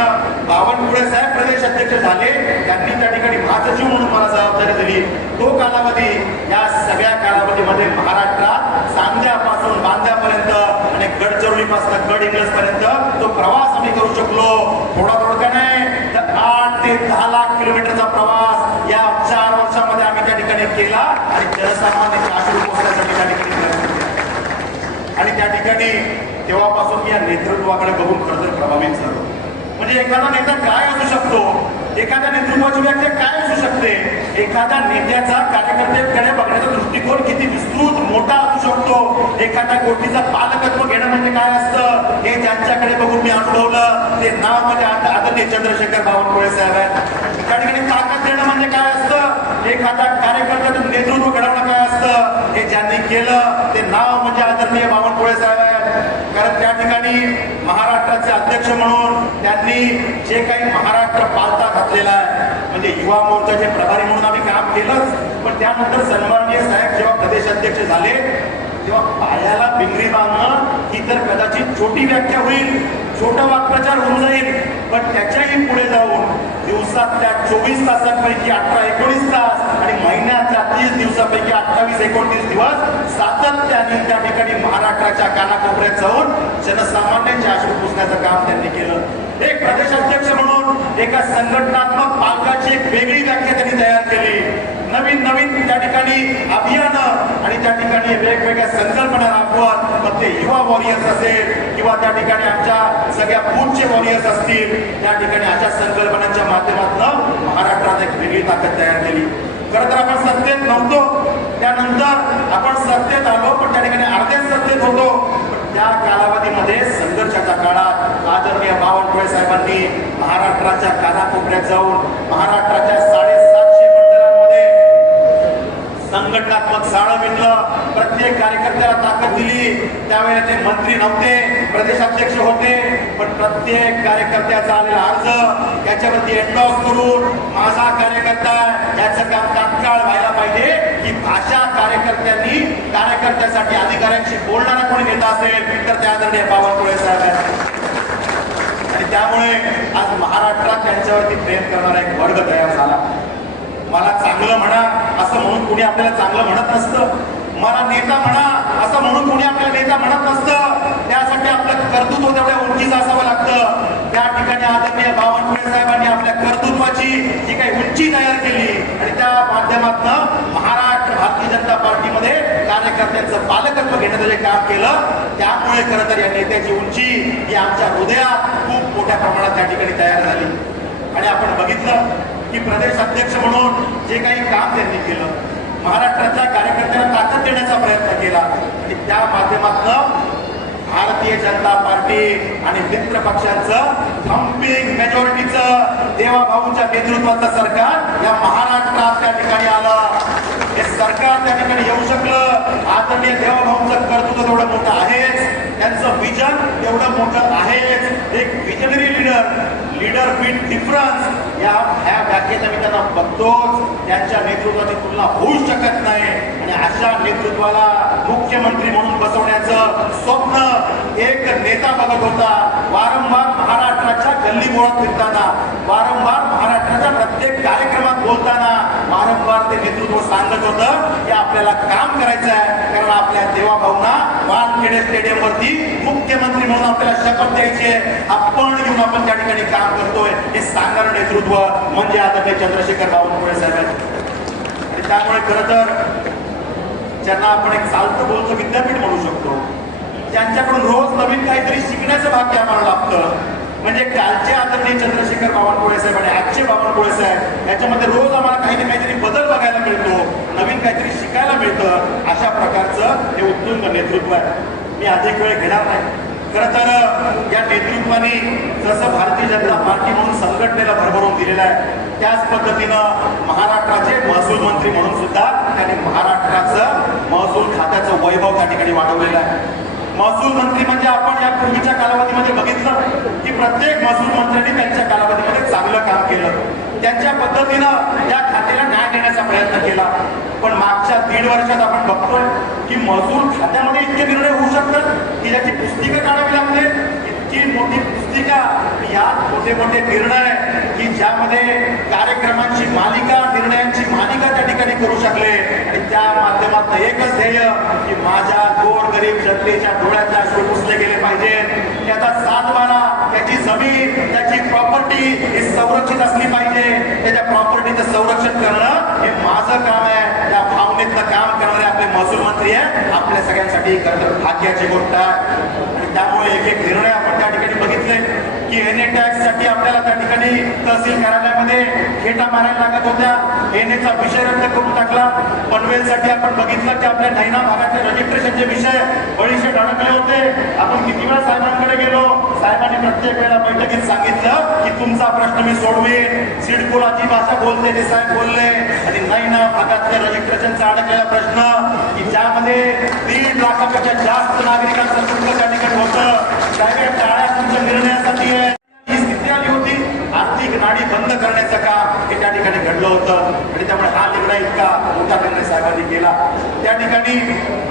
बावनकुळे साहेब प्रदेश अध्यक्ष झाले, त्यांनी त्या ठिकाणी महासचिव म्हणून मला जबाबदारी दिली. तो कालावधी, या सगळ्या कालावधीमध्ये महाराष्ट्रात चांद्यापासून बांद्यापर्यंत आणि गडचिरोलीपासून गड इंग्लज पर्यंत तो प्रवास आम्ही करू शकलो. थोडा नाही तर 8 ते 10 लाख किलोमीटरचा प्रवास या 4 वर्षामध्ये आम्ही त्या ठिकाणी केला आणि जनसामान्यांच्या आश्रू पोहोचण्यासाठी त्या ठिकाणी प्रयत्न केला. आणि त्या ठिकाणी तेव्हापासून मी या नेतृत्वाकडे बघून खरंतर प्रभावित झालो. म्हणजे एखादा नेता काय असू शकतो, एखाद्या नेतृत्वाची व्याख्या काय असू शकते, एखाद्या नेत्याचा कार्यकर्त्यांकडे बघण्याचा दृष्टिकोन किती विस्तृत मोठा असू शकतो, एखाद्या गोष्टीचा पालकत्व घेणं म्हणजे काय असतं हे ज्यांच्याकडे बघून मी अनुभवलं. ते नाव म्हणजे आदरणीय चंद्रशेखर बावनकुळे साहेब आहेत. त्या ठिकाणी ताकद देणं म्हणजे काय असतं, एखादा कार्यकर्त्याचं नेतृत्व घडवणं काय असतं हे ज्यांनी केलं ते नाव म्हणजे आदरणीय बावनकुळे साहेब आहेत. कारण त्या ठिकाणी महाराष्ट्राचे अध्यक्ष म्हणून त्यांनी जे काही महाराष्ट्र पालथा घातलेला आहे, म्हणजे युवा मोर्चाचे प्रभारी म्हणून आम्ही काम केलंच, पण त्यानंतर सन्माननीय साहेब जेव्हा प्रदेश अध्यक्ष झाले तेव्हा पायाला पिंगरी बांधणं ही तर कदाचित छोटी व्याख्या होईल, छोटा वाक्प्रचार होऊन जाईल, पण त्याच्याही पुढे जाऊन दिवसातल्या 24 तासांपैकी 18-19 तास आणि महिन्यातल्या 30 दिवसापैकी 28-29 दिवस सातत्याने त्या ठिकाणी महाराष्ट्राच्या कानाकोपऱ्यात जाऊन जनसामान्यांचे आश्रू पुसण्याचं काम त्यांनी केलं. एक प्रदेश अध्यक्ष म्हणून एका संघटनात्मक पालकाची एक वेगळी व्याख्या त्यांनी तयार केली. नवीन त्या ठिकाणी अभियान आणि त्या ठिकाणी वेगवेगळ्या संकल्पना राबवत, मग ते युवा वॉरियर्स असेल किंवा त्या ठिकाणी आमच्या सगळ्या बूथचे वॉरियर्स असतील, त्या ठिकाणी अशा संकल्पनांच्या माध्यमातून महाराष्ट्रात एक वेगळी ताकद तयार केली. खरं तर आपण सत्तेत नव्हतो, त्यानंतर आपण सत्तेत आलो, पण त्या ठिकाणी अर्ध्याच सत्तेत होतो. त्या कालावधीमध्ये संघर्षाच्या काळात आदरणीय बावनकुळे साहेबांनी महाराष्ट्राच्या कानाकोपऱ्यात जाऊन महाराष्ट्राच्या 750 मंडळांमध्ये संघटनात्मक साळं विणलं, प्रत्येक कार्यकर्त्याला ताकद दिली. त्यावेळेला ते मंत्री नव्हते, प्रदेशाध्यक्ष होते, पण प्रत्येक कार्यकर्त्याचा आलेला अर्ज त्याच्यावरती एंडॉर्स करून माझा कार्यकर्ता याचं काम तात्काळ व्हायला पाहिजे, की अशा कार्यकर्त्यांनी कार्यकर्त्यासाठी अधिकाऱ्यांशी बोलणारा कोणी नेता असेल तर त्या आदरणीय बावनकुळे साहेब आहेत. आणि त्यामुळे आज महाराष्ट्रात त्यांच्यावरती प्रेम करणारा एक वर्ग तयार झाला. मला चांगलं म्हणा असं म्हणून कोणी आपल्याला चांगलं म्हणत नसतं, मला नेता म्हणा असं म्हणून कोणी आपल्याला नेता म्हणत नसतं. त्यासाठी आपलं कर्तृत्व तेवढ्या उंचीचं असावं लागतं. त्या ठिकाणी आदरणीय बावनकुळे साहेबांनी आपल्या कर्तृत्वाची जी काही उंची तयार केली आणि त्या माध्यमातून महाराष्ट्र भारतीय जनता पार्टीमध्ये कार्यकर्त्यांचं पालकत्व घेण्याचं जे काम केलं, त्यामुळे खरं तर या नेत्याची उंची ही आमच्या हृदयात खूप मोठ्या प्रमाणात त्या ठिकाणी तयार झाली. आणि आपण बघितलं की प्रदेश अध्यक्ष म्हणून जे काही काम त्यांनी केलं, महाराष्ट्राच्या कार्यकर्त्यांना ताकद देण्याचा प्रयत्न केला आणि त्या माध्यमातून भारतीय जनता पार्टी आणि मित्र पक्षांचं थम्पिंग मेजॉरिटीचं देवाभाऊंच्या नेतृत्वाचं सरकार या महाराष्ट्रात त्या ठिकाणी आलं. हे सरकार त्या ठिकाणी येऊ शकलं. आदरणीय देवाभाऊंचं कर्तृत्व तेवढं मोठं आहेच, त्यांचं विजन तेवढं मोठं आहेच. एक विजनरी लीडर विथ डिफरन्स या व्याख्येचा मी त्यांना बघतोच. त्यांच्या नेतृत्वाची तुलना होऊ शकत नाही आणि अशा नेतृत्वाला मुख्यमंत्री म्हणून बसवण्याचं स्वप्न एक नेता बघत होता. वारंवार महाराष्ट्राच्या गल्लीबोळात फिरताना, वारंवार महाराष्ट्राच्या प्रत्येक कार्यक्रमात बोलताना वारंवार ते नेतृत्व सांगत होतं की आपल्याला काम करायचं आहे, कारण आपल्या देवाभाऊंना वानखेडे स्टेडियम वरती मुख्यमंत्री म्हणून आपल्याला शपथ द्यायची आहे. आपण घेऊन आपण त्या ठिकाणी काम करतोय हे सांगणारं नेतृत्व म्हणजे आदरणीय चंद्रशेखर बावनकुळे साहेब आहेत. आणि त्यामुळे खरं तर ज्यांना आपण एक चालतं बोलतो विद्यापीठ म्हणू शकतो, ज्यांच्याकडून रोज नवीन काहीतरी शिकण्याचं भाग्य आम्हाला लाभतं, म्हणजे कालचे आदरणीय चंद्रशेखर बावनकुळे साहेब आणि आजचे बावनकुळे साहेब याच्यामध्ये रोज आम्हाला काही ना काहीतरी बदल बघायला मिळतो, नवीन काहीतरी शिकायला मिळतं. अशा प्रकारचं हे उत्तुंग नेतृत्व आहे. मी अधिक वेळ घेणार नाही. खरं तर या नेतृत्वाने जसं भारतीय जनता पार्टी म्हणून संघटनेला भरभरून दिलेलं आहे, त्याच पद्धतीनं महाराष्ट्राचे महसूल मंत्री म्हणून सुद्धा त्यांनी महाराष्ट्राचं महसूल खात्याचं वैभव त्या ठिकाणी वाढवलेलं आहे. महसूल मंत्री म्हणजे आपण या पूर्वीच्या कालावधीमध्ये बघितलं की प्रत्येक महसूल मंत्र्यांनी त्यांच्या कालावधीमध्ये चांगलं काम केलं, त्यांच्या पद्धतीनं या खात्याला न्याय देण्याचा प्रयत्न केला. पण मागच्या 1.5 वर्षात आपण बघतोय की महसूल खात्यामध्ये इतके निर्णय होऊ शकतात की ज्याची पुस्तिका काढावी लागते, इतकी मोठी पुस्तिका, यात मोठे मोठे निर्णय की ज्यामध्ये कार्यक्रमांची मालिका, निर्णयांची मालिका त्या ठिकाणी करू शकले. आणि त्या माध्यमातून एकच ध्येय की माझ्या गोरगरीब जनतेच्या डोळ्यातले अश्रू पुसले गेले पाहिजेत, त्याचा 7/12, त्याची जमीन, त्याची प्रॉपर्टी ही संरक्षित असली पाहिजे. त्याच्या प्रॉपर्टीचं संरक्षण करणं हे माझं काम आहे. त्या भावनेतलं काम करणारे आपले महसूल मंत्री आहे, आपल्या सगळ्यांसाठी खरं भाग्याची गोष्ट आहे. आणि त्यामुळे एक एक निर्णय आपण त्या ठिकाणी बघितले की एनए टॅक्स साठी आपल्याला त्या ठिकाणी तहसील कार्यालयामध्ये खेटा मारायला लागत होत्या, एनएचा विषय रद्द करून टाकला. पनवेलसाठी आपण बघितलं की आपल्या नैना भागातले रजिस्ट्रेशनचे विषय बळीशेठ अडकले होते. आपण किती वेळा साहेबांकडे गेलो, साहेबांनी प्रत्येक वेळेला बैठकीत सांगितलं की तुमचा प्रश्न मी सोडवेन. सिडकोला जी भाषा बोलते ते साहेब बोलले. आणि नैना भागातल्या रजिस्ट्रेशनचा अडकलेला प्रश्न की ज्यामध्ये 1.5 लाखापेक्षा जास्त नागरिकांचं दुःख त्या ठिकाणी होतं, साहेब टाळ्या तुमच्या निर्णयासाठी आहे. ही स्थिती आली होती. आर्थिक नाडी बंद करण्याचं काम हे त्या ठिकाणी घडलं होतं. आणि त्यामुळे हा निर्णय इतका मोठा निर्णय साहेबांनी केला. त्या ठिकाणी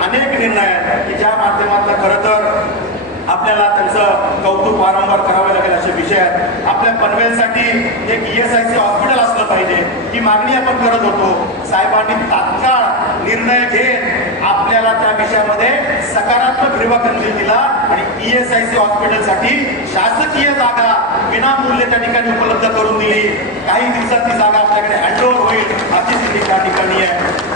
अनेक निर्णय आहेत की ज्या माध्यमातून खरं तर आपल्याला त्यांचं कौतुक वारंवार करावे लागेल असे विषय आहेत. आपल्या पनवेलसाठी एक ESIC हॉस्पिटल असलं पाहिजे ही मागणी आपण करत होतो. साहेबांनी तात्काळ निर्णय घेत आपल्याला त्या विषयामध्ये सकारात्मक हिरवा कंदील दिला आणि ESIC हॉस्पिटलसाठी शासकीय जागा विनामूल्य त्या ठिकाणी उपलब्ध करून दिली. काही दिवसात ती जागा आपल्याकडे हँडओव्हर होईल अशी स्थिती त्या ठिकाणी आहे.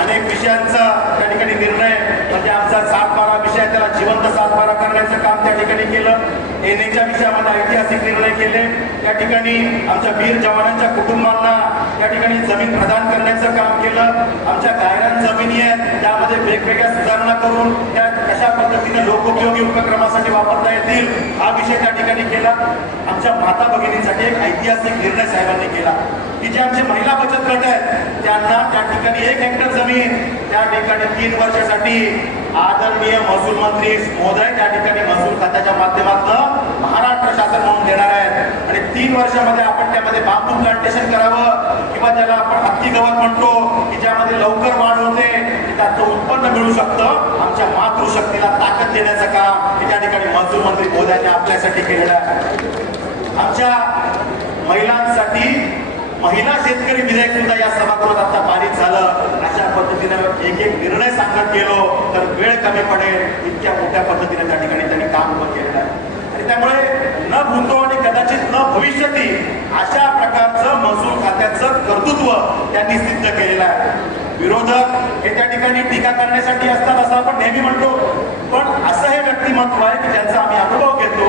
अनेक विषयांचा त्या ठिकाणी निर्णय म्हणजे आमचा 7/12 विषय त्याला जिवंत 7/12 करण्याचं काम त्या ठिकाणी केलं. एनएच्या विषयामध्ये ऐतिहासिक निर्णय केले. त्या ठिकाणी आमच्या वीर जवानांच्या कुटुंबांना त्या ठिकाणी जमीन प्रदान करण्याचं काम केलं. आमच्या गायरान जमिनी आहेत त्यामध्ये वेगवेगळ्या सुधारणा करून त्या कशा पद्धतीने लोकोपयोगी उपक्रमासाठी वापरता येतील हा विषय त्या ठिकाणी केला. आमच्या माता भगिनींसाठी एक ऐतिहासिक निर्णय साहेबांनी केला की जे आमचे महिला बचत गट आहेत त्यांना त्या ठिकाणी 1 हेक्टर जमीन त्या ठिकाणी 3 वर्षासाठी आदरणीय महसूल मंत्री महोदय त्या ठिकाणी महसूल खात्याच्या माध्यमातून महाराष्ट्र शासन म्हणून देणार आहेत. आणि 3 वर्षामध्ये आपण त्यामध्ये बांबू प्लांटेशन करावं किंवा ज्याला आपण हत्ती गवत म्हणतो की ज्यामध्ये लवकर वाढ होते, त्याचं उत्पन्न मिळू शकतं. आमच्या मातृशक्तीला ताकद देण्याचं काम हे त्या ठिकाणी महसूल मंत्री महोदयांनी आपल्यासाठी केलेलं आहे. आमच्या महिलांसाठी महिला शेतकरी विधेयक सुद्धा या सभागृहात आता पारित झालं. अशा पद्धतीनं एक एक निर्णय सांगत गेलो तर वेळ कमी पडेल इतक्या मोठ्या पद्धतीने त्या ठिकाणी त्यांनी काम उभं केलेलं आहे. आणि त्यामुळे न भूतो आणि कदाचित न भविष्यती अशा प्रकारचं महसूल खात्याचं कर्तृत्व त्यांनी सिद्ध केलेलं आहे. विरोधक हे त्या ठिकाणी टीका करण्यासाठी असतात असं आपण नेहमी म्हणतो, पण असं हे व्यक्तिमत्व आहे की ज्यांचा आम्ही अनुभव घेतो.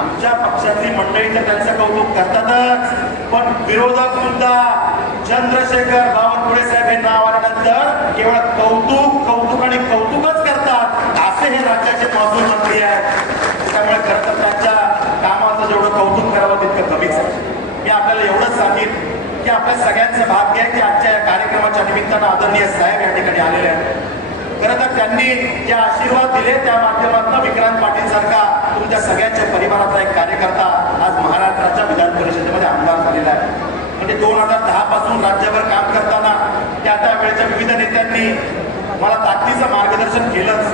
आमच्या पक्षातली मंडळी तर त्यांचं कौतुक करतातच, पण विरोधक सुद्धा चंद्रशेखर बावनकुळे साहेब हे नाव आल्यानंतर केवळ कौतुक आणि कौतुकच करतात असे हे राज्याचे महसूल मंत्री आहेत. त्यामुळे खरं तर त्यांच्या कामाचं जेवढं कौतुक करावं तितकं कमीच आहे. मी आपल्याला एवढंच सांगेन की आपल्या सगळ्यांचं भाग्य आहे की आजच्या या कार्यक्रमाच्या निमित्तानं आदरणीय साहेब या ठिकाणी आलेले आहेत. खरं तर त्यांनी जे आशीर्वाद दिले त्या माध्यमातून विक्रांत पाटील सारखा तुमच्या सगळ्यांच्या परिवारातला एक कार्यकर्ता आज महाराष्ट्राच्या विधान परिषदेमध्ये आमदार झालेला आहे. म्हणजे 2010 पासून राज्यभर काम करताना त्या वेळेच्या विविध नेत्यांनी मला ताकदीचं मार्गदर्शन केलंच.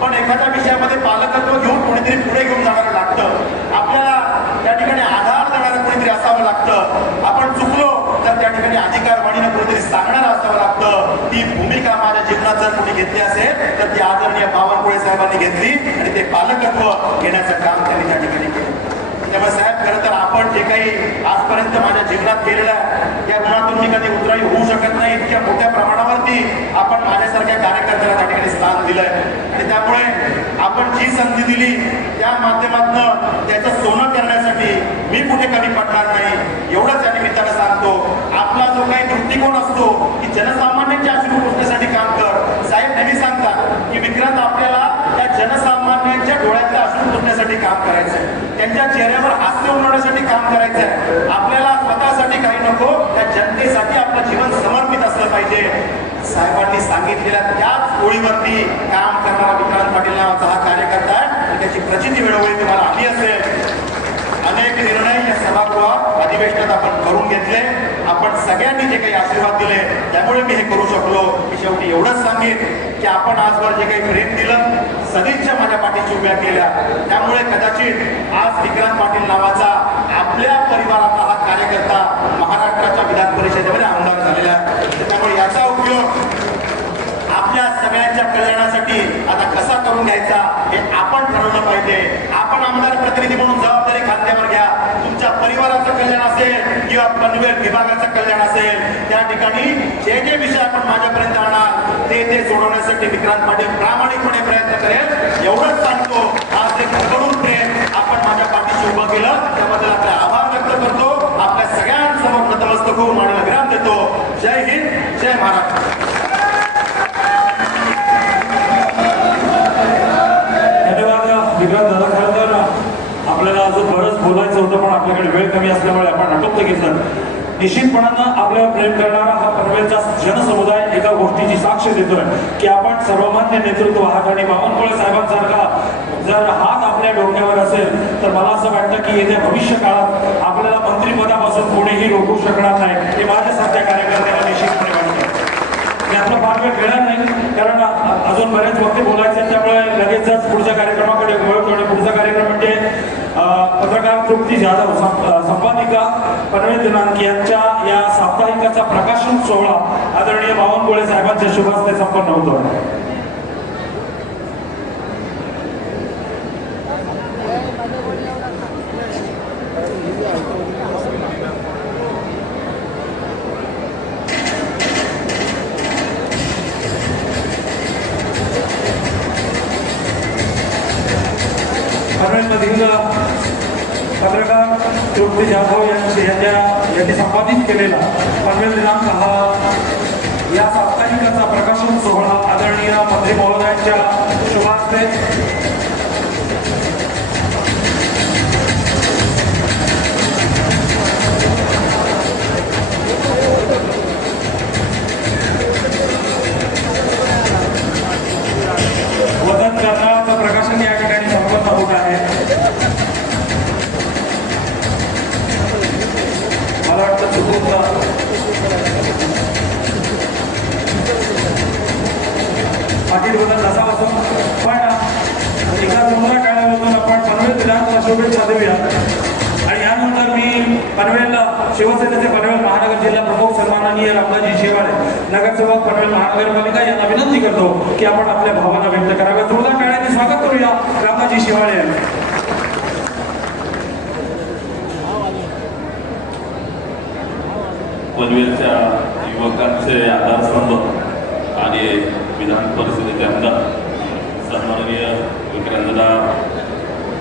पण एखाद्या विषयामध्ये पालकत्व घेऊन कोणीतरी पुढे घेऊन जाणारं लागतं. आपल्याला त्या ठिकाणी आधार देणारं कोणीतरी असावं लागतं. आपण चुकलो तर त्या ठिकाणी अधिकार म्हणीनं कोणीतरी सांगणारं असावं लागतं. ती भूमिका माझ्या जीवनात जर कोणी घेतली असेल तर ती आदरणीय बावनकुळे साहेबांनी घेतली आणि ते पालकत्व घेण्याचं काम त्यांनी त्या ठिकाणी केलं. त्यामुळे साहेब, खरं तर आपण जे काही आजपर्यंत माझ्या जीवनात केलेलं आहे त्या ऋणातून मी कधी उतराई होऊ शकत नाही. इतक्या मोठ्या प्रमाणावरती आपण माझ्यासारख्या कार्यकर्त्याला त्या ठिकाणी स्थान दिलंय आणि त्यामुळे आपण जी संधी दिली त्या माध्यमातून त्याचं सोनं करण्यासाठी मी कुठे कमी पडणार नाही एवढंच या निमित्तानं सांगतो. आपला जो काही दृष्टिकोन असतो की जनसामान्यांच्या अश्रू पुसण्यासाठी काम कर. साहेब नेहमी सांगतात की विक्रांत, आपल्याला त्या जनसामान्यांच्या डोळ्यातल्या अश्रू पुसण्यासाठी काम करायचंय, त्यांच्या चेहऱ्यावर हास्य उमटवण्यासाठी काम करायचंय. आपल्याला स्वतःसाठी काही नको, त्या जनतेसाठी आपलं जीवन समर्पित असलं पाहिजे. साहेबांनी सांगितलेल्या त्याच ओळीवरती काम करणारा विक्रांत पाटील नावाचा हा कार्यकर्ता आहे आणि त्याची प्रचिती वेळोवेळी तुम्हाला आली असेल. अनेक निर्णय या सभागृहात अधिवेशनात आपण करून घेतले. आपण सगळ्यांनी जे काही आशीर्वाद दिले त्यामुळे मी हे करू शकलो. मी शेवटी एवढंच सांगेन की आपण आजवर जे काही प्रेम दिलं, सदिच्छा माझ्या पाठीशी उभ्या केल्या, त्यामुळे कदाचित आज विक्रांत पाटील नावाचा आपल्या परिवारातला हा कार्यकर्ता महाराष्ट्राच्या विधान परिषदेमध्ये आमदार झालेला आहे. त्यामुळे याचा उपयोग आपल्या सगळ्यांच्या कल्याणासाठी आता कसा करून घ्यायचा हे आपण ठरवलं पाहिजे. आपण आमदार प्रतिनिधी म्हणून जबाबदारी खात्यावर घ्या. तुमच्या परिवाराचं कल्याण असेल किंवा पनवेल विभागाचं कल्याण असेल, त्या ठिकाणी जे जे विषय आपण माझ्यापर्यंत आणणार ते सोडवण्यासाठी विक्रांत पाटील प्रामाणिकपणे प्रयत्न करेल एवढंच सांगतो. आज एक करून प्रेम आपण माझ्या पाठीशी उभं केलं त्याबद्दल आपले आभार व्यक्त करतो. आपल्या सगळ्यांसमोर नतमस्तक होऊन आणि विराम देतो. जय हिंद, जय महाराष्ट्र. विक्रांत दादा, खरं तर आपल्याला अजून बरंच बोलायचं होतं पण आपल्याकडे वेळ कमी असल्यामुळे आपण आटोपतं घेतलं. निश्चितपणानं आपल्याला प्रेम करणारा हा पनवेलचा जनसमुदाय एका गोष्टीची साक्ष देतोय की आपण सर्वमान्य नेतृत्व आहात आणि बावनकुळे साहेबांसारखा जर हात आपल्या डोक्यावर असेल तर मला असं वाटतं की येत्या भविष्य काळात आपल्याला मंत्रिपदापासून कोणीही रोखू शकणार नाही. हे माझ्यासारख्या कार्यकर्त्याला निश्चितपणे वाटतं. मी आपला फार वेळ घेणार नाही कारण अजून बरेच वक्ते बोलायचे आहेत, त्यामुळे लगेचच पुढच्या कार्यक्रमाकडे वळतो. आणि पुढचा कार्यक्रम म्हणजे पत्रकार तृप्ती जाधव, संपादिका पनवेल दिनांक यांच्या या साप्ताहिकाचा प्रकाशन सोहळा आदरणीय बावनकुळे साहेबांच्या शुभ हस्ते संपन्न होतो. पनवेलमधील पत्रकार तृप्ती जाधव यांनी संपादित केलेला पनवेल दिनांक हा या साप्ताहिकाचा प्रकाशन सोहळा आदरणीय मंत्री महोदयांच्या शुभ हस्ते वदन करणाराचं प्रकाशन या ठिकाणी संपन्न होत आहे. मला वाटतं चुकून पाटील वदन नसावं असं, पण एका सुंदर काळामधून आपण पनवेल दिनांकला शुभेच्छा देऊया. आणि यानंतर मी पनवेल शिवसेनेचे पनवेल महानगर जिल्हा प्रमुख सन्माननीय रामदाजी शेवाळे, नगरसेवक पनवेल महानगरपालिका यांना विनंती करतो की आपण आपल्या भावना व्यक्त कराव्या. जोरदार टाळ्यांनी स्वागत करूया रामदाजी शेवाळे. पनवेलच्या युवकांचे आधारस्तंभ आणि विधान परिषदेचे आमदार सन्माननीय विक्रांतदा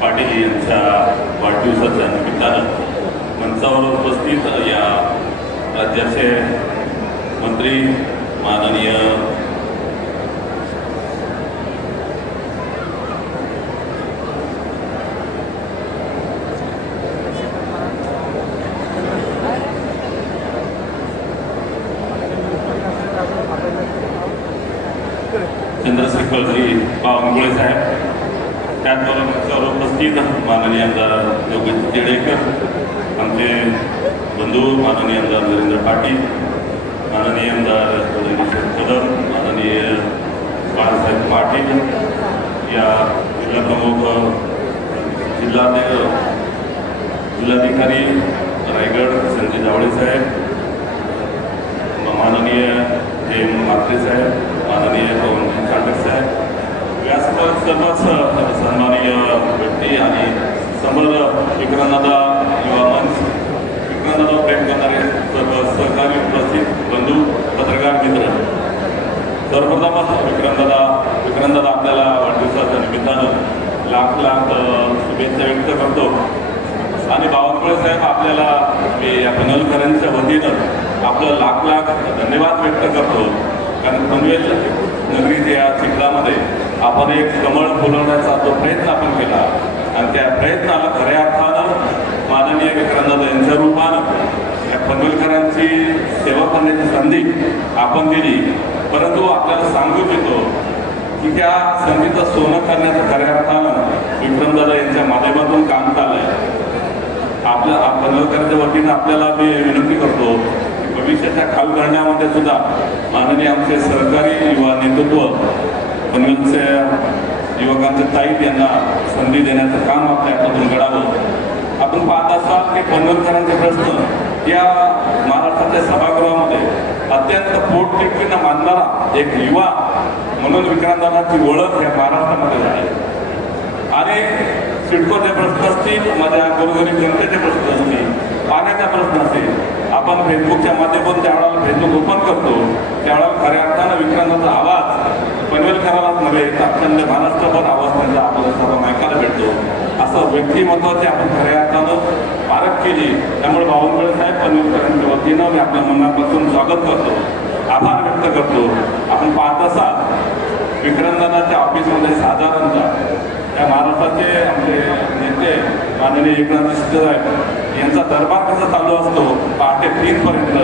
पाटील यांच्या वाढदिवसाच्या निमित्तानं मंचावर उपस्थित या राज्याचे मंत्री माननीय चंद्रशेखरजी बावनकुळे साहेब, त्याचबरोबर उपस्थित माननीय आमदार योगेश जेडेकर, आमचे बंधू माननीय आमदार नरेंद्र पाटील, माननीय आमदार कदम, माननीय बाळासाहेब पाटील, या जिल्हाप्रमुख जिल्हाधिकारी रायगड संजय जावळे साहेब, माननीय हेम म्हात्रे साहेब, माननीय निश्चितच सन्माननीय व्यक्ती आणि समोर विक्रांतदादा युवा मंच, विक्रांतदादा प्रेम करणारे सर्व सहकारी उपस्थित बंधू पत्रकार मित्र, सर्वप्रथम विक्रांतदादा आपल्याला वाढदिवसाच्या निमित्तानं लाख लाख शुभेच्छा व्यक्त करतो. आणि बावनकुळे साहेब आपल्याला मी या पनवेलकरांच्या वतीनं आपलं लाख लाख धन्यवाद व्यक्त करतो. कारण पनवेल नगरीच्या या चिखलामध्ये आपण एक कमळ फुलवण्याचा जो प्रयत्न आपण केला आणि त्या प्रयत्नाला खऱ्या अर्थानं माननीय विक्रांतदादा यांच्या रूपानं या पनवेलकरांची सेवा करण्याची संधी आपण दिली. परंतु आपल्याला सांगू इच्छितो की त्या संधीचं सोनं करण्याचं खऱ्या अर्थानं विक्रमदादा यांच्या माध्यमातून काम चाललंय. आपल्या पनवेलकरांच्या वतीनं आपल्याला मी विनंती करतो की भविष्याच्या कालखंडामध्ये सुद्धा माननीय आमचे सहकारी युवा नेतृत्व पनवेलच्या युवकांचे ताईत यांना संधी देण्याचं काम आपल्या हातातून घडावं. आपण पाहत असाल की पनवेलकरांचे प्रश्न या महाराष्ट्राच्या सभागृहामध्ये अत्यंत पोटतिडकीनं मानणारा एक युवा म्हणून विक्रांतदादांची ओळख या महाराष्ट्रामध्ये झाली. आणि सिडकोचे प्रश्न असतील, माझ्या गोरगरीब जनतेचे प्रश्न असतील, पाण्याचा प्रश्न असेल, आपण फेसबुकच्या माध्यमातून ज्यावेळेला फेसबुक ओपन करतो त्यावेळेला खऱ्या अर्थानं विक्रांतदादांचा आवाज पनवेलकरांनाच नव्हे तर अखंड महाराष्ट्रभर आवाज त्यांचा आपल्याला सर्व ऐकायला भेटतो. असं व्यक्तिमत्वाची आपण खऱ्या अर्थानं पारख केली. त्यामुळे बावनकुळे साहेब पनवेलकरांच्या वतीनं मी आपल्या मनापासून स्वागत करतो, आभार व्यक्त करतो. आपण पाहत असाल विक्रांतदादांच्या ऑफिसमध्ये साधारणतः या महाराष्ट्राचे आपले नेते माननीय एकनाथ शिंदे साहेब यांचा दरबार कसा चालू असतो पहाटे 3 पर्यंत,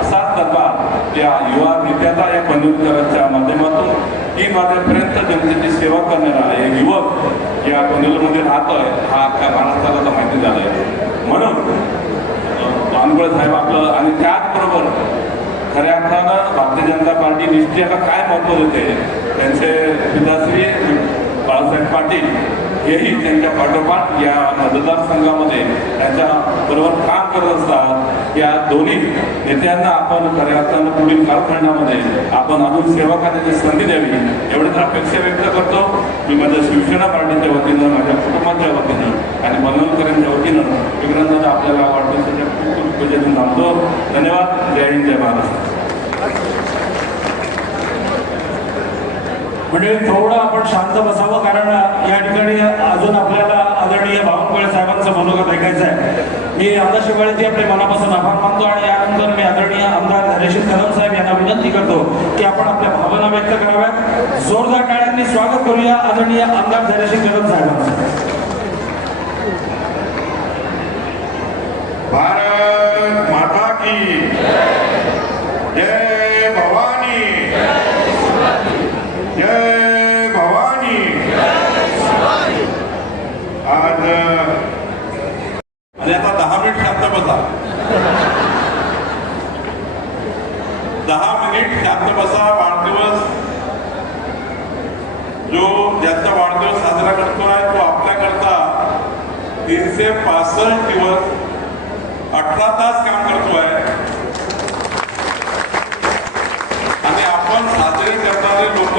असाच दरबार या युवा नेत्याचा या पनवेलकरांच्या माध्यमातून 3 वाजेपर्यंत जनतेची सेवा करणारा एक युवक या पनवेलमध्ये राहतोय हा अख्ख्या महाराष्ट्राला तर माहिती झालाय. म्हणून बावनकुळे साहेब आपलं आणि त्याचबरोबर खऱ्या अर्थानं भारतीय जनता पार्टी निश्चयाला काय महत्त्व देते, त्यांचे पिताश्री बाळासाहेब पाटील हेही त्यांच्या पाठोपाठ या मतदारसंघामध्ये त्यांच्या बरोबर काम करत असतात. या दोन्ही नेत्यांना आपण खऱ्या अर्थानं पुढील कालखंडामध्ये आपण अजून सेवा करण्याची संधी द्यावी एवढीच अपेक्षा व्यक्त करतो. मी माझ्या शिवसेना पार्टीच्या वतीनं, माझ्या कुटुंबाच्या वतीनं आणि पनवेलकरांच्या वतीनं विक्रांतदादा आपल्याला वाढदिवसाच्या खूप खूप शुभेच्छा सांगतो. धन्यवाद. जय हिंद, जय महाराष्ट्र. म्हणजे थोडं आपण शांत बसावं, कारण या ठिकाणी अजून आपल्याला आदरणीय बावनकुळे साहेबांचं मनोगत ऐकायचं आहे. मी आमदार शिवाळीचे आपले मनापासून आभार मानतो आणि यानंतर मी आदरणीय आमदार धैर्यशील कदम साहेब यांना विनंती करतो की आपण आपल्या भावना व्यक्त कराव्यात. जोरदार टाळ्यांनी स्वागत करूया आदरणीय आमदार धैर्यशील कदम साहेबांचं. भारत माता की जय भवानी, जय भवानी. आज आणि आता 10 मिनिट शांत बसा. 10 मिनिट शांत बसा. वाढदिवस जो ज्याचा वाढदिवस साजरा करतोय तो आपल्याकरता 365 दिवस 18 तास काम करतोय आणि आपण साजरे करणारे लोक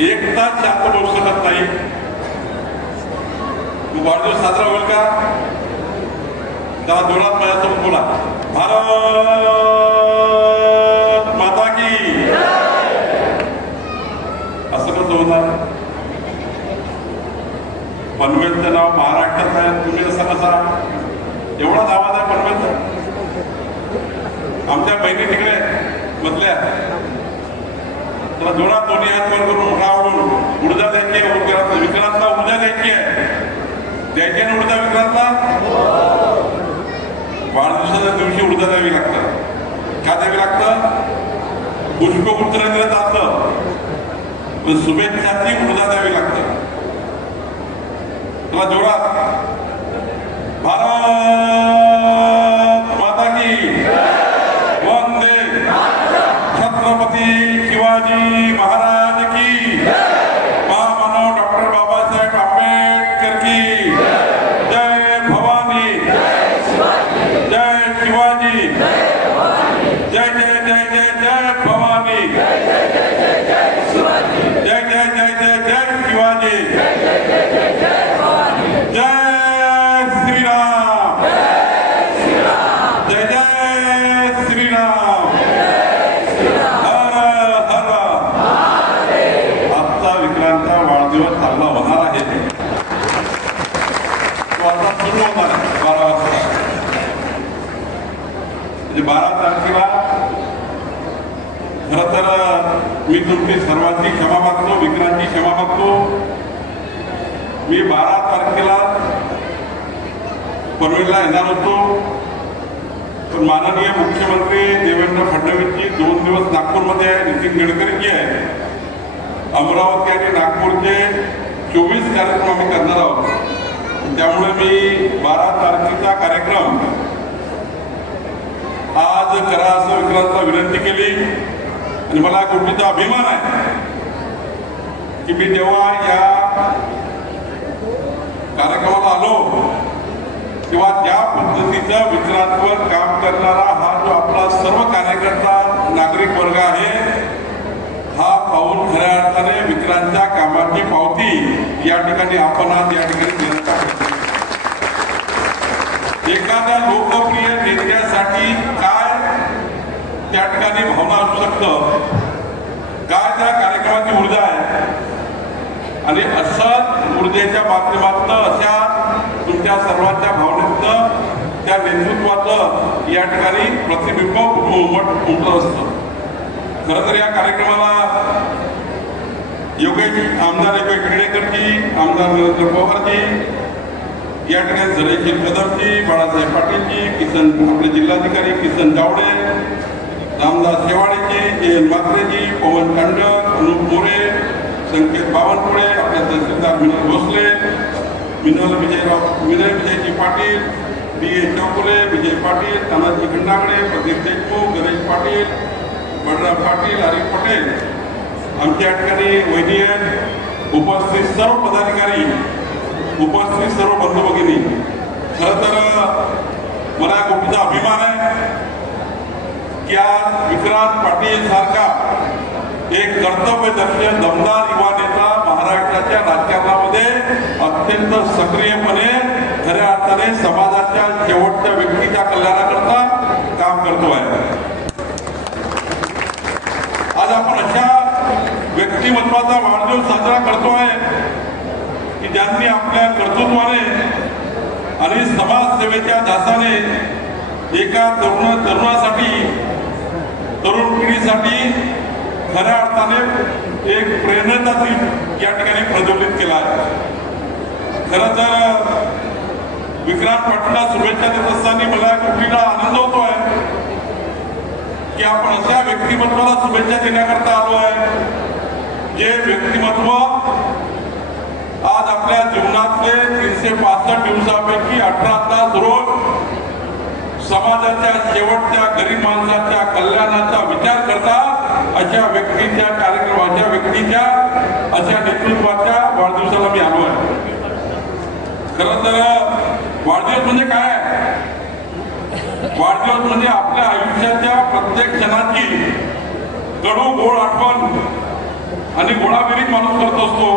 1 तास शांत बसू शकत नाही. वाढदिवस साजरा होईल का? त्याला जोरात माझ्यासोबत बोला. भारत माता की. असं कसं होणार? पनवेलचं नाव महाराष्ट्रात आहे, तुम्ही असं कसा? एवढाच आवाज आहे पनवेलचा. आमच्या बहिणी तिकडे मधल्या त्याला जोरात दोन्ही हात वर करून आवडून ऊर्जा द्यायची आहे. विक्रांतला ऊर्जा द्यायची आहे. द्यायची ना ऊर्जा विक्रांतला? वाढदिवसाच्या दिवशी ऊर्जा द्यावी लागतं. का द्यावी लागतं? पुष्प उतरलं जातं, शुभेच्छाची ऊर्जा द्यावी लागतं. तुला जोरात भारत माता की. वंदे छत्रपती शिवाजी महाराज की. महामानव डॉक्टर बाबासाहेब आंबेडकर की. जय भवानी, जय शिवाजी, जय जय जय जय जय भवानी, जय जय जय जय जय शिवाजी. आहे तो आता सुरू होणार आहे 12 वाजता. म्हणजे 12 तारखेला खरं तर मी तुमची सर्वांची क्षमा मागतो, विक्रांतची क्षमा मागतो. मी 12 तारखेला पनवेलला येणार होतो, पण माननीय मुख्यमंत्री देवेंद्र फडणवीसजी 2 दिवस नागपूरमध्ये आहे, नितीन गडकरीजी आहे. अमरावती आणि नागपूरचे 24 कार्यक्रम आम्ही करणार आहोत. त्यामुळे मी 12 तारखेचा कार्यक्रम आज करा असं विक्रांतला विनंती केली. आणि मला गोष्टीचा अभिमान आहे की मी जेव्हा या कार्यक्रमाला आलो तेव्हा ज्या पद्धतीचं विक्रांतवर काम करणारा हा जो आपला सर्व कार्यकर्ता नागरिक वर्ग आहे, हा पाहून खऱ्या अर्थाने विक्रांतच्या कामाची पावती या ठिकाणी आपण आज या ठिकाणी जनता एखाद्या लोकप्रिय नेत्यासाठी काय त्या ठिकाणी भावना असू शकतं, काय त्या कार्यक्रमाची ऊर्जा आहे. आणि असंच ऊर्जेच्या माध्यमातून अशा तुमच्या सर्वांच्या भावनेतनं त्या नेतृत्वाचं या ठिकाणी प्रतिबिंब उमटत असतं. खरं तर या कार्यक्रमाला आमदार योगेश खेडेकरजी, आमदार नरेंद्र पवारजी, या ठिकाणी जरेशील कदमजी, बाळासाहेब पाटीलजी, आपले जिल्हाधिकारी किसन जावडे, रामदास शेवाडेजी, जयंत म्हात्रेजी, पवन कांडक, अनुप मोरे, संकेत बावनकुळे, आपले तहसीलदार मिनल भोसले, विनय विजयजी पाटील, बी.ए. चौकुले, विजय पाटील, तानाजी खंडागडे, प्रदीप देशमुख, गणेश पाटील, बळराम पाटील, हरीफ पटेल, आमच्या ठिकाणी वैद्य, उपस्थित सर्व पदाधिकारी, उपस्थित सर्व बंधू भगिनी, खरं तर मला या गोष्टीचा अभिमान आहे की आज विक्रांत पाटील सारखा एक कर्तव्यदक्ष दमदार युवा नेता महाराष्ट्राच्या राजकारणामध्ये अत्यंत सक्रियपणे खऱ्या अर्थाने समाजाच्या शेवटच्या व्यक्तीच्या कल्याणाकरता काम करतो आहे. आज आपण अशा व्यक्तिमत्वाचा वाढदिवस साजरा करतो आहे की ज्यांनी आपल्या कर्तृत्वाने आणि समाजसेवेच्या ध्यासाने एका तरुणासाठी, तरुण पिढीसाठी खऱ्या अर्थाने एक प्रेरणेचा दीप या ठिकाणी प्रज्वलित केला आहे. खरं तर विक्रांत पाटीलला शुभेच्छा देत असताना मला गोष्टीला आनंद होतो आहे की आपण अशा व्यक्तिमत्वाला शुभेच्छा देण्याकरता आलो आहे जे व्यक्तिमत्व आज आपल्या जीवनातले 365 दिवसापैकी 18 तास रोज समाजाच्या शेवटच्या गरीब माणसाच्या कल्याणाचा विचार करता अशा व्यक्तीच्या कार्यक्रमाच्या व्यक्तीच्या अशा नेतृत्वाच्या वाढदिवसाला मी आलो आहे. खरं तर वाढदिवस म्हणजे काय? वाढदिवस म्हणजे आपल्या आयुष्याच्या प्रत्येक क्षणाची कडू गोड आठवण आणि गोळाबेरीज माणूस करत असतो.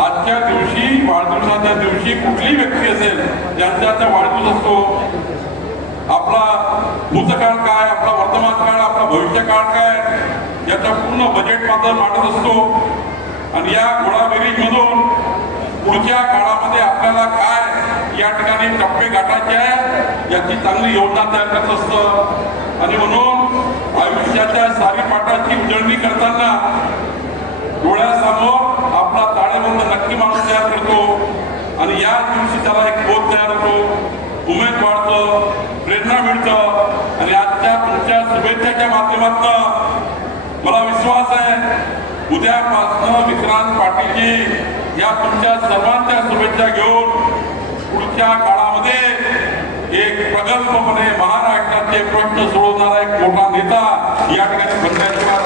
आजच्या दिवशी, वाढदिवसाच्या दिवशी कुठली व्यक्ती असेल ज्यांचा वाढदिवस असतो, आपला भूतकाळ काय, आपला वर्तमान काळ, आपला भविष्यकाळ काय याचा पूर्ण बजेट मात्र मांडत असतो. आणि या गोळाबेरीजमधून पुढच्या काळामध्ये आपल्याला काय या ठिकाणी टप्पे गाठायचे आहे याची चांगली योजना तयार करत असतं. आणि म्हणून आयुष्याच्या सारी पाठाची उजळणी करताना डोळ्यासमोर आपला ताळेबंद नक्की माणूस तयार करतो. आणि या दिवशी त्याला एक बोध तयार होतो, उमेद वाढतं, प्रेरणा मिळतं. आणि आजच्या तुमच्या शुभेच्छाच्या माध्यमातून मला विश्वास आहे उद्यापासून विक्रांत पाटीलजी या तुमच्या सर्वांच्या शुभेच्छा घेऊन पुढच्या काळामध्ये एक प्रगल्भपणे महाराष्ट्राचे प्रश्न सोडवणारा एक मोठा नेता या ठिकाणी बनण्याशिवाय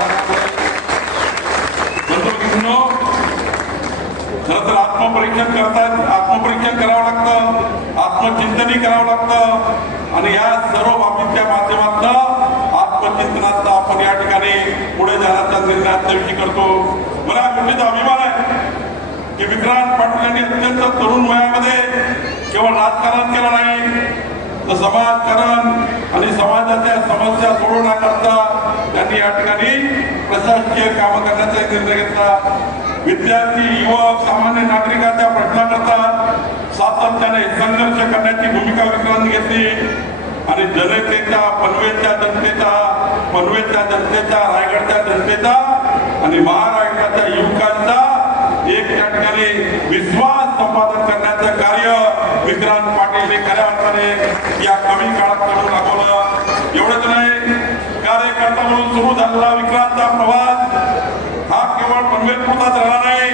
खरं तर आत्मपरीक्षण करतात, आत्मपरीक्षण करावं लागतं, आत्मचिंतनही करावं लागतं. आणि या सर्व बाबींच्या माध्यमातून आत्मचिंतनाचा आपण या ठिकाणी पुढे जाण्याचा निर्णय आजच्या दिवशी करतो. मला गोष्टीचा अभिमान आहे की विक्रांत पाटील यांनी अत्यंत तरुण वयामध्ये केवळ राजकारण केलं नाही तर समाजकारण आणि समाजाच्या समस्या सोडवण्याकरता त्यांनी या ठिकाणी प्रशासकीय कामं करण्याचा निर्णय घेतला. विद्यार्थी, युवक, सामान्य नागरिकांच्या प्रश्नाकरता सातत्याने संघर्ष करण्याची भूमिका विक्रांत घेतली आणि जनतेचा, पनवेलच्या जनतेचा, रायगडच्या जनतेचा आणि महाराष्ट्राच्या युवकांचा एक त्या ठिकाणी विश्वास संपादन करण्याचं कार्य विक्रांत पाटील हे खऱ्या अर्थाने या कमी काळात करून दाखवलं. एवढंच नाही, कार्यकर्ता म्हणून सुरू झालेला विक्रांतचा प्रवास हा केवळ पनवेलपुरताच राहिला नाही,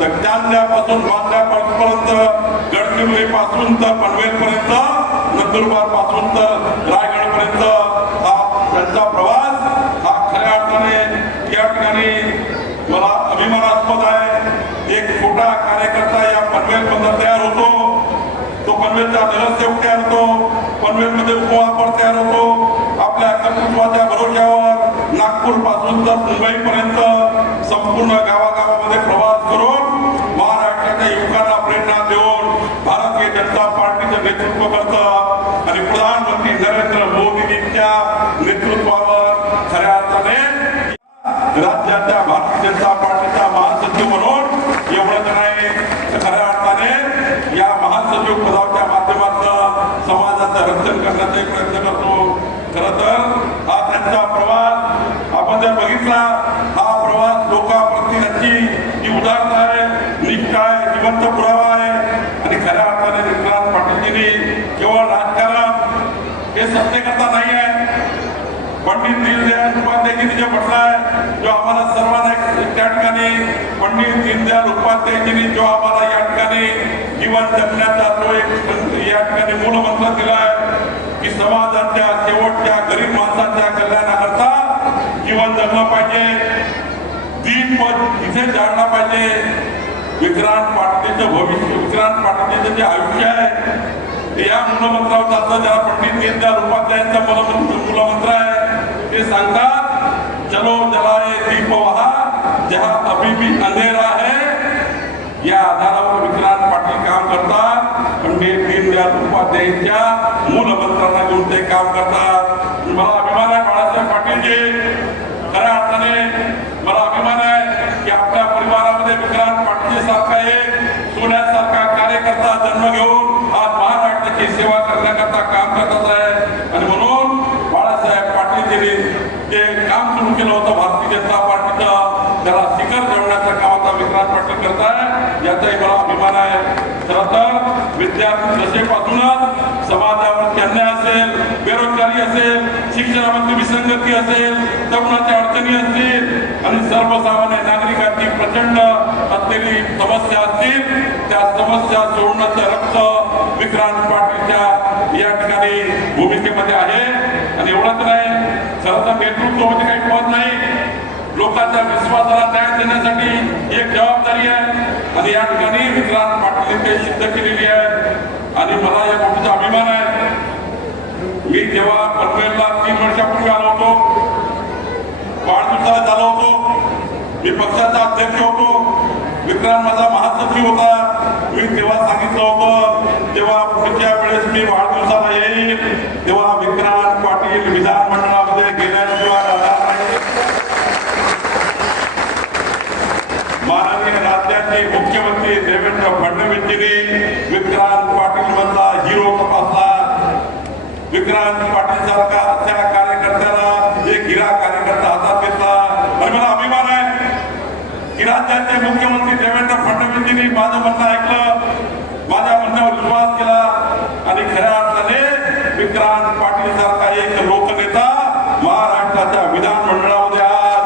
तर चांद्यापासून बांद्र्यापर्यंत, गडचिरोलीपासून तर पनवेलपर्यंत, नंदुरबार पासून तर रायगडपर्यंत हा त्यांचा प्रवास हा खऱ्या अर्थाने या ठिकाणी मला अभिमानास्पद आहे. एक छोटा कार्यकर्ता या पनवेलमध्ये तयार होतो, तो पनवेलचा नगरसेवक तयार होतो, पनवेलमध्ये उपमहापौर तयार होतो. आपल्या कर्तृत्वाच्या भरोश्यावर नागपूर पासून तर मुंबईपर्यंत संपूर्ण गावागावामध्ये प्रवास करून महाराष्ट्राच्या युवकांना प्रेरणा देऊन भारतीय जनता पार्टीचं नेतृत्व करतं आणि प्रधानमंत्री नरेंद्र मोदींच्या नेतृत्वावर खऱ्या अर्थाने राज्याच्या भारतीय जनता पार्टीचा महासचिव म्हणून एवढंच नाही, खऱ्या अर्थाने या महासचिव पदाच्या माध्यमातून समाजाचं रक्षण करण्याचा प्रयत्न करतो. खरं तर हा त्यांचा प्रवास आपण जर बघितला, हा प्रवास लोकांप्रती त्यांची जी उदारता आहे, निष्ठा आहे, जिवंत पुरावा आहे आणि खऱ्या अर्थाने विक्रांत पाटीलजींनी केवळ राजकारण हे सत्तेकरता नाही आहे. पंडित दीनदयाळ उपाध्यायजींनी जे म्हटलं आहे, जो आम्हाला सर्वांना त्या ठिकाणी पंडित दीनदयाळ उपाध्यायजींनी जो आम्हाला या ठिकाणी जीवन जगण्याचा तो एक या ठिकाणी मूलमंत्र दिला आहे की समाजाच्या शेवटच्या गरीब माणसाच्या कल्याणाकरता जीवन जगलं पाहिजे, दीपक इथे जाळला पाहिजे. विक्रांत पाटीलचं भविष्य, विक्रांत पाटीलचं जे आयुष्य आहे या मूलमंत्रावर चालतं, ज्याला पंडित दीनदयाळ उपाध्यायांचा मूलमंत्र आहे. ते सांगतात, चलो जलाए दीप वहा जहां अभी भी अंधेरा है. या आधारावर विक्रांत पाटील काम करतात, पंडित दीनदयाळ उपाध्यायांच्या मूलमंत्रांना घेऊन ते काम करतात. मला अभिमान आहे बाळासाहेब पाटीलजी, खऱ्या अर्थाने मला अभिमान आहे की आपल्या परिवारामध्ये विक्रांत पाटील सारखा एक सोन्यासारखा कार्यकर्ता जन्म घेऊन आज महाराष्ट्राची सेवा करण्याकरता काम करत आहे. आणि म्हणून बाळासाहेब पाटीलजींनी जे काम सुरू केलं होतं भारतीय जनता पार्टीचं, त्याला शिखर जोडण्याचं काम आता विक्रांत पाटील करत आहे, याचाही मला अभिमान आहे. खरं तर विद्यार्थी दशेपासूनच समाजावर अन्याय असेल, बेरोजगारी असेल, शिक्षणामध्ये विसंगती असेल, तरुणाच्या अडचणी असतील आणि सर्वसामान्य नागरिकांची प्रचंड असलेली समस्या असतील, त्या समस्या सोडण्याचं रक्त विक्रांत पाटीलच्या या ठिकाणी भूमिकेमध्ये आहे. आणि एवढंच नाही, खरं तर नेतृत्व म्हणजे काही पद नाही, लोकांच्या विश्वासाला न्याय देण्यासाठी एक जबाबदारी आहे आणि या ठिकाणी विक्रांत पाटील ते सिद्ध केलेली आहे. आणि मला या गोष्टीचा अभिमान आहे. मी जेव्हा पनवेलला 3 वर्षापूर्वी आलो होतो, वाढदिवसाला झालो होतो, मी पक्षाचा अध्यक्ष होतो, विक्रांत माझा महासचिव होता. मी तेव्हा सांगितलं होतं, तेव्हा पुढच्या वेळेस मी वाढदिवसाला येईल तेव्हा विक्रांत पाटील विधानमंडळामध्ये गेल्याशिवाय राहणार नाही. माननीय राज्याचे मुख्यमंत्री देवेंद्र फडणवीसजींनी विक्रांत पाटील मधला हिरो तपासला. विक्रांत पाटील सारखा त्या कार्यकर्त्याला एक हिरा कार्यकर्ता हातात घेतला. आणि मला अभिमान आहे की राज्याचे मुख्यमंत्री देवेंद्र फडणवीसजींनी माझं म्हणणं ऐकलं, माझ्या म्हणण्यावर विश्वास केला आणि खऱ्या अर्थाने विक्रांत पाटील सारखा एक लोकनेता महाराष्ट्राच्या विधानमंडळामध्ये आज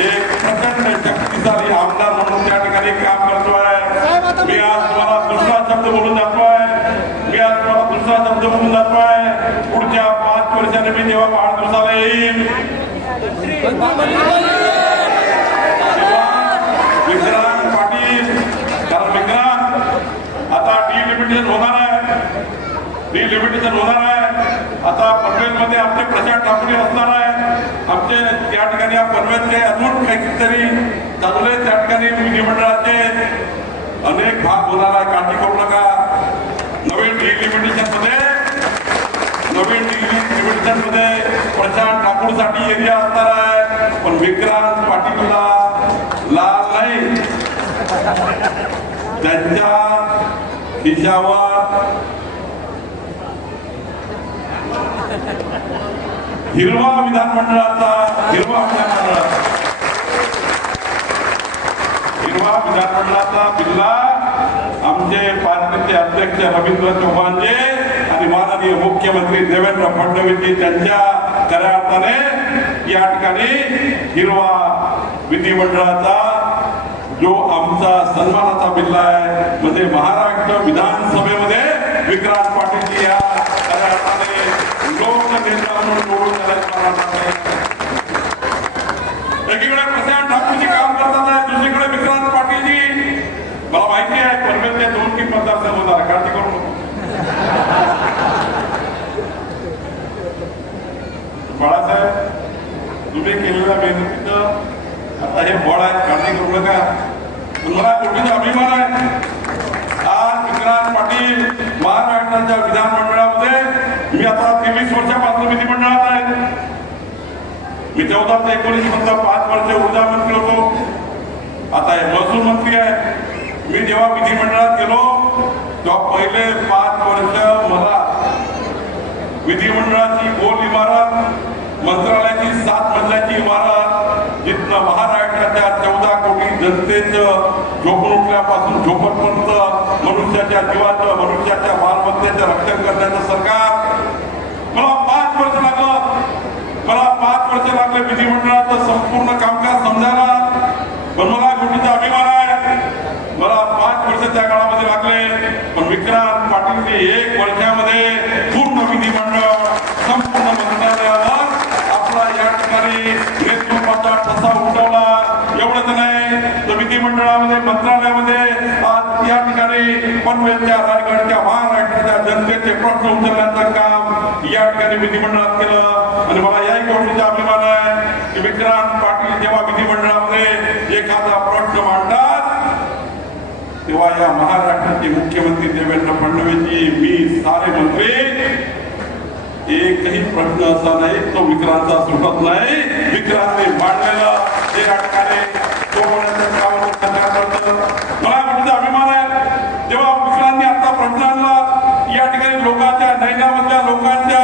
एक प्रचंड शक्तिशाली आमदार म्हणून त्या ठिकाणी काम करतोय. मी आज तुम्हाला दुसरा शब्द बोलून जातोय, पुढच्या 5 वर्षाने मी जेव्हा वाढदिवसाला येईल विक्रांत पाटील, कारण विक्रांत आता डिलिमिटेशन होणार आहे, डिलिमिटेशन होणार आहे. आता पनवेलमध्ये आमचे प्रचार ठाकरे असणार आहे. आमचे त्या ठिकाणी पनवेलचे अजून काहीतरी चांगले त्या ठिकाणी विधिमंडळाचे अनेक भाग होणार आहे, काळजी करू नका. नवीन डिलिमिटेशन मध्ये प्रशांत ठाकूरसाठी एरिया असणार आहे, पण विक्रांत पाटीलला लाल नाही, त्यांच्या खिशावर हिरवा विधानमंडळाचा बिल्ला आमचे पार्टीचे अध्यक्ष रवींद्र चव्हाणजी आणि माननीय मुख्यमंत्री देवेंद्र फडणवीसजी त्यांच्या खऱ्या अर्थाने या ठिकाणी हिरवा विधिमंडळाचा जो आमचा सन्मानाचा बिल्ला आहे, म्हणजे महाराष्ट्र विधानसभेमध्ये विक्रांत पाटीलजी या खऱ्या अर्थाने लोकनेता म्हणून निवडून एकीकडे प्रशांत ठाकूरजी काम करतात आहे, दुसरीकडे विक्रांत पाटीलजी. मला माहिती आहे पनवेलचे 2-3 मतदारसंघ होणार, काळजी करू नको. बाळासाहेब, तुम्ही केलेल्या मेहनतीचं आता हे फळ आहे, काळजी करू नका. मला गोष्टीचा अभिमान आहे. आज विक्रांत पाटील महाराष्ट्राच्या विधानमंडळामध्ये, मी आता 23 वर्षापासून विधिमंडळात आहे. मी 14 ते 19 पर्यंत 5 वर्ष ऊर्जा मंत्री होतो, आता हे महसूल मंत्री आहे. मी जेव्हा विधिमंडळात गेलो तेव्हा पहिले 5 वर्ष मला विधिमंडळाची गोल इमारत, मंत्रालयाची 7 मजल्याची इमारत, जिथनं महाराष्ट्राच्या 14 कोटी जनतेचं झोपून उठल्यापासून झोपतपर्यंत मनुष्याच्या जीवाचं, मनुष्याच्या मालमत्तेचं रक्षण करण्याचं सरकार, मला 5 वर्ष लागले विधिमंडळाचं संपूर्ण कामकाज समजायला. पण मला गोष्टीचा अभिमान आहे, मला 5 वर्ष त्या काळामध्ये लागले, पण विक्रांत पाटीलने 1 वर्षामध्ये पूर्ण विधिमंडळ, संपूर्ण मंत्रालयावर आपला या ठिकाणी नेतृत्वाचा ठसा उमटवला. एवढंच नाही तर विधिमंडळामध्ये, मंत्रालयामध्ये आज या ठिकाणी पनवेलच्या, रायगडच्या, महाराष्ट्राच्या जनतेचे प्रश्न उचलण्याचं काम या ठिकाणी विधिमंडळात केलं. आणि मला याही गोष्टीचा अभिमान आहे की विक्रांत पाटील जेव्हा विधिमंडळामध्ये एखादा प्रश्न मांडतात तेव्हा या महाराष्ट्राचे मुख्यमंत्री देवेंद्र फडणवीसजी, मी, सारे मंत्री, एकही प्रश्न असा नाही तो विक्रांतचा सुटत नाही. विक्रांतने मांडलेलं ते या ठिकाणी सोडवण्याचं काम करतं. मला गोष्टीचा अभिमान आहे. जेव्हा विक्रांतने आता प्रश्न आणला, या ठिकाणी लोकांच्या, नैनामधल्या लोकांच्या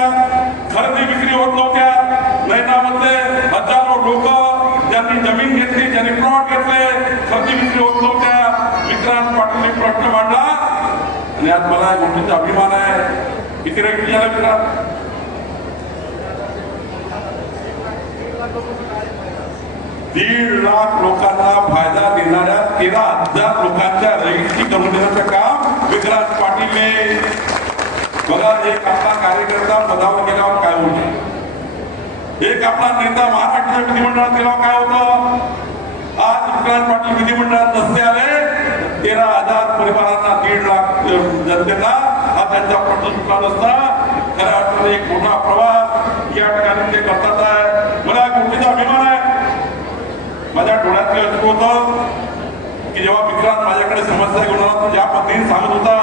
खरेदी विक्री होत नव्हत्या. नैनामधले हजारो लोक ज्यांनी जमीन घेतली, ज्यांनी प्लॉट घेतले, खरेदी विक्री होत नव्हत्या. विक्रांत पाटीलने प्रश्न मांडला आणि आज मला गोष्टीचा अभिमान आहे. किती रेट झाला विक्रांत? 1.5 लाख लोकांना फायदा देणाऱ्या 13,000 लोकांच्या रजिस्ट्री करून देण्याचं काम विक्रांत पाटीलने. बघा, एक आपला कार्यकर्ता पदावर गेल्यावर काय होते, एक आपला नेता महाराष्ट्राच्या विधिमंडळात गेल्यावर काय होतं. आज विक्रांत पाटील विधिमंडळात नसते आले, 13,000 परिवारांना, 1.5 लाख जनतेला हा त्यांचा प्रश्न सुटला नसता. खऱ्या अर्थाने एक मोठा प्रवास या ठिकाणी ते करतात आहे. मला गोष्टीचा अभिमान आहे. माझ्या डोळ्यातले अश्रू होतं की जेव्हा विक्रांत माझ्याकडे समस्या घेऊन आला, ज्या पद्धतीने सांगत होता.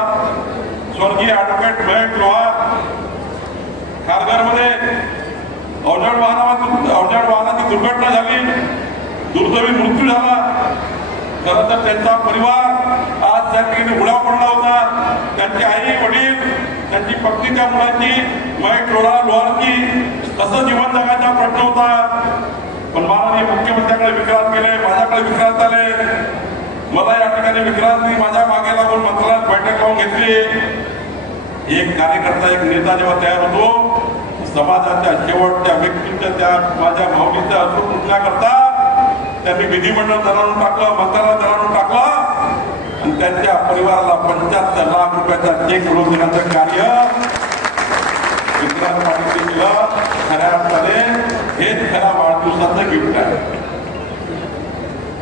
स्वर्गीय ॲडव्होकेट महेश लोहार खारघरमध्ये अवजड वाहनाची दुर्घटना झाली, दुर्दैवी मृत्यू झाला. खरं तर त्यांचा परिवार आज त्या ठिकाणी उडा पडला होता. त्यांचे आई वडील, त्यांची पत्नी, त्या मुलांची, महेश लोहारची असं जीवन जगायचा प्रश्न होता. पण माननीय मुख्यमंत्र्याकडे विक्रांत गेले, माझ्याकडे विक्रांत आले. मला या ठिकाणी विक्रांतनी माझ्या मागे लागून मंत्रालयात बैठक लावून घेतली. एक कार्यकर्ता, एक नेता जेव्हा तयार होतो, समाजाच्या शेवटच्या व्यक्तीच्या, त्या माझ्या भावनेच्या अश्रू पुसण्याकरता त्यांनी विधिमंडळ दरावून टाकलं, मंत्रालय दरावून टाकलं आणि त्यांच्या परिवाराला 75 लाख रुपयाचा चेक मिळवून देण्याचं कार्य विक्रांत पाटील केलं. खऱ्या अर्थाने हेच खऱ्या वाढदिवसाचं गिफ्ट आहे.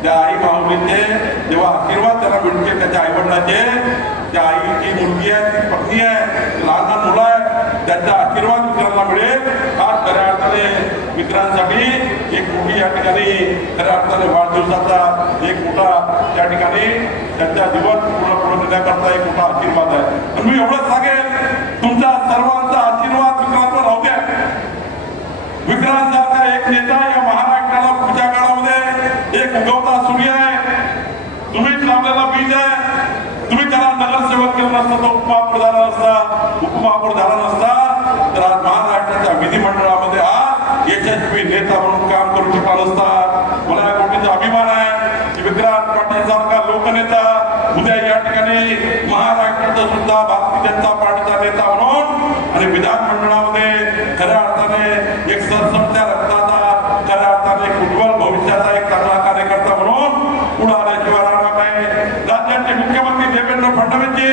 त्या आई माऊलीचे जेव्हा आशीर्वाद त्याला मिळते, त्याच्या आईवडिलाचे, त्या आईची मुलगी आहे, ती पत्नी आहे, लहान लहान मुलं आहे, त्यांचा आशीर्वाद मित्रांना मिळेल. हा खऱ्या अर्थाने मित्रांसाठी एक मोठी या ठिकाणी खऱ्या अर्थाने वाढदिवसाचा एक मोठा त्या ठिकाणी त्यांचा दिवस पूर्ण देण्याकरता एक मोठा आशीर्वाद आहे. आणि मी एवढंच सांगेन, तुमचा सर्वांचा आशीर्वाद मित्रांवर राहू द्या. विक्रांतसारखा एक नेता या महाराष्ट्राला पुढच्या काळामध्ये एक उगवता सूर्य आहे. तुम्हीच लावलेला बीज आहे. तुम्ही त्याला नगरसेवक केलं नसता, तो उपमहापौर झाला नसता, उपमहापौर झाला नसता, तर आज महाराष्ट्राच्या विधिमंडळामध्ये आज यशस्वी नेता म्हणून काम करू शकला नसता. मला या गोष्टीचा अभिमान आहे की विक्रांत पाटील सारखा लोकनेता उद्या या ठिकाणी महाराष्ट्राचा सुद्धा भारतीय जनता पार्टीचा नेता म्हणून आणि विधानमंडळामध्ये खऱ्या अर्थाने एक सरसमत्या रक्ताचा खऱ्या अर्थाने एक उज्ज्वल भविष्याचा एक चांगला कार्यकर्ता म्हणून पुढे आल्याशिवाय राहणार नाही. राज्याचे मुख्यमंत्री देवेंद्र फडणवीसजी,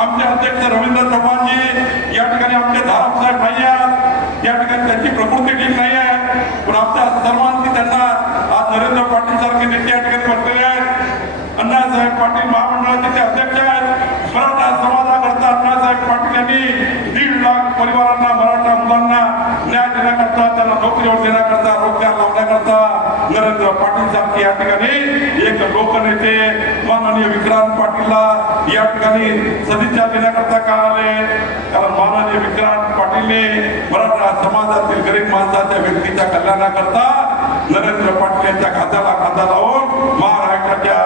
आमचे अध्यक्ष रवींद्र चव्हाणजी या ठिकाणी आमचे धाराप साहेब नाही आहेत. या ठिकाणी त्यांची प्रकृती ठीक नाही आहे, पण आमच्या सर्वांची त्यांना आज नरेंद्र पाटील सारखे नेते या ठिकाणी बसलेले आहेत. अण्णासाहेब पाटील महामंडळाचे ते अध्यक्ष आहेत. मराठा समाजाकरता अण्णासाहेब पाटील यांनी 1.5 लाख परिवारांना, मराठा मुलांना न्याय देण्याकरता, त्यांना नोकरीवर देण्याकरता, रोजगार लावण्याकरता नरेंद्र पाटील सारखे या ठिकाणी एक लोकनेते माननीय विक्रांत पाटीलला या ठिकाणी सदिच्छा देण्याकरता का आले? कारण माननीय विक्रांत पाटीलने मराठा समाजातील गरीब माणसाच्या व्यक्तीच्या कल्याणाकरता नरेंद्र पाटील यांच्या खात्याला खांदा लावून महाराष्ट्राच्या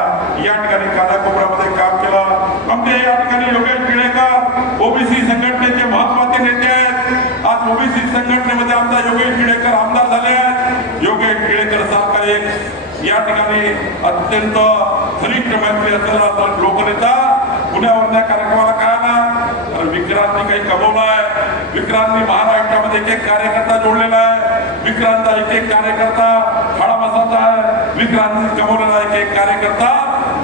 या ठिकाणी कानाकोपऱ्यामध्ये काम केलं. आमचे या ठिकाणी योगेश टिळेकर ओबीसी संघटनेचे महत्वाचे नेते आहेत. आज ओबीसी संघटनेमध्ये आमचा योगेश टिळेकर आमदार झाले आहेत. योगेश टिळेकर सारखा एक या ठिकाणी अत्यंत घनिष्ठ मैत्री असलेला लोकनेता पुण्यावर त्या कार्यक्रमाला काय आला? तर विक्रांतनी काही कमवलाय. विक्रांतनी महाराष्ट्रामध्ये एक कार्यकर्ता जोडलेला आहे. विक्रांतचा एक कार्यकर्ता हाडामासाचा आहे. विक्रांतनी कमवलेला एक कार्यकर्ता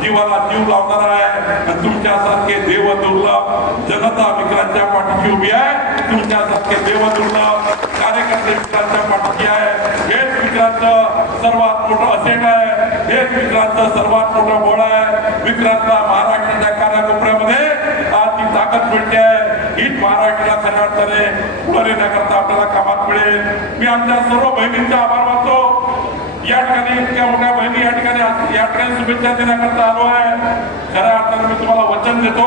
जीवाला जीव लावणारा आहे. तुमच्यासारखे देव दुर्लभ जनता विक्रांतच्या पाठीशी उभी आहे. तुमच्यासारखे देव दुर्लभ कार्यकर्ते विक्रांतच्या पाठीशी आहे. हेच विक्रांतचं सर्वात मोठं असेट आहे. हेच विक्रांतचं सर्वात मोठं बळ आहे. विक्रांतला महाराष्ट्राच्या कानाकोपऱ्यामध्ये आज ती ताकद मिळते आहे. हीच महाराष्ट्राला खऱ्या अर्थाने पुढे नेण्याकरता आपल्याला कामात मिळेल. मी आमच्या सर्व बहिणींचा आभार मानतो. या ठिकाणी इतक्या मोठ्या बहिणी या ठिकाणी शुभेच्छा देण्याकरता आलो आहे. खऱ्या अर्थाने मी तुम्हाला वचन देतो,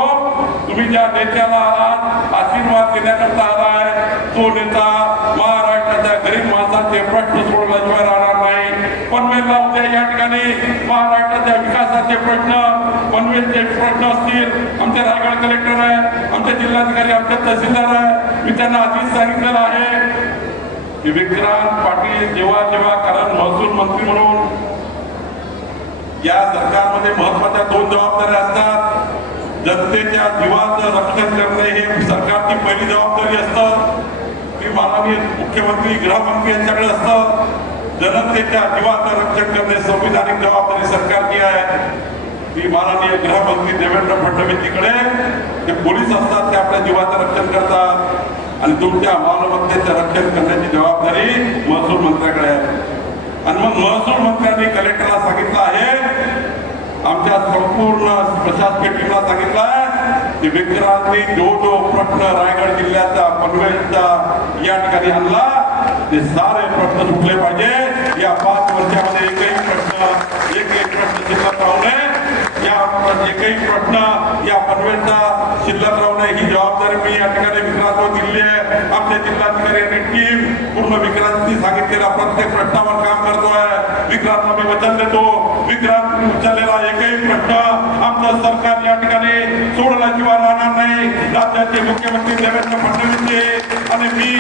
तुम्ही ज्या नेत्याला आलात आशीर्वाद देण्याकरता आलाय, तो नेता महाराष्ट्राच्या गरीब माणसाचे प्रश्न सोडवल्याशिवाय राहणार नाही. पनवेलला उद्या या ठिकाणी महाराष्ट्राच्या विकासाचे प्रश्न, पनवेलचे प्रश्न असतील, आमचे रायगड कलेक्टर आहे, आमचे जिल्हाधिकारी, आमचे तहसीलदार आहे. मी त्यांना आधीच सांगितलेलं आहे की विक्रांत पाटील जेव्हा कारण महसूल मंत्री म्हणून या सरकारमध्ये महत्वाच्या 2 जबाबदाऱ्या असतात. जनतेच्या जीवाचं रक्षण करणे हे सरकारची पहिली जबाबदारी असतं. ती माननीय मुख्यमंत्री गृहमंत्री यांच्याकडे असतं. जनतेच्या जीवाचं रक्षण करणे संविधानिक जबाबदारी सरकारची आहे. ती माननीय गृहमंत्री देवेंद्र फडणवीसजीकडे जे पोलीस असतात ते आपल्या जीवाचं रक्षण करतात आणि तुमच्या मालमत्तेचं रक्षण करण्याची जबाबदारी महसूल मंत्र्याकडे आहे. आणि मग महसूल मंत्र्यांनी कलेक्टरला सांगितलं आहे, आमच्या संपूर्ण प्रशासकीय टीमला सांगितलं आहे की विक्रांतनी जो प्रश्न रायगड जिल्ह्याचा पनवेलचा या ठिकाणी आणला ते सारे प्रश्न सुटले पाहिजे. या 5 वर्षामध्ये एकही प्रश्न शिल्लक राहू नये. एकही प्रश्न या पनवेलचा शिल्लक राहू नये ही जबाबदारी मी या ठिकाणी विक्रांतवर दिली आहे. आमच्या जिल्हाधिकारी यांनी टीम पूर्ण विक्रांतनी सांगितलेल्या प्रत्येक प्रश्नावर काम करतोय. विक्रांतला मी वचन देतो, विक्रांत उचललेला एकही प्रश्न आमचं सरकार या ठिकाणी सोडल्याशिवाय राहणार नाही. राज्याचे मुख्यमंत्री देवेंद्र फडणवीसजी आणि मी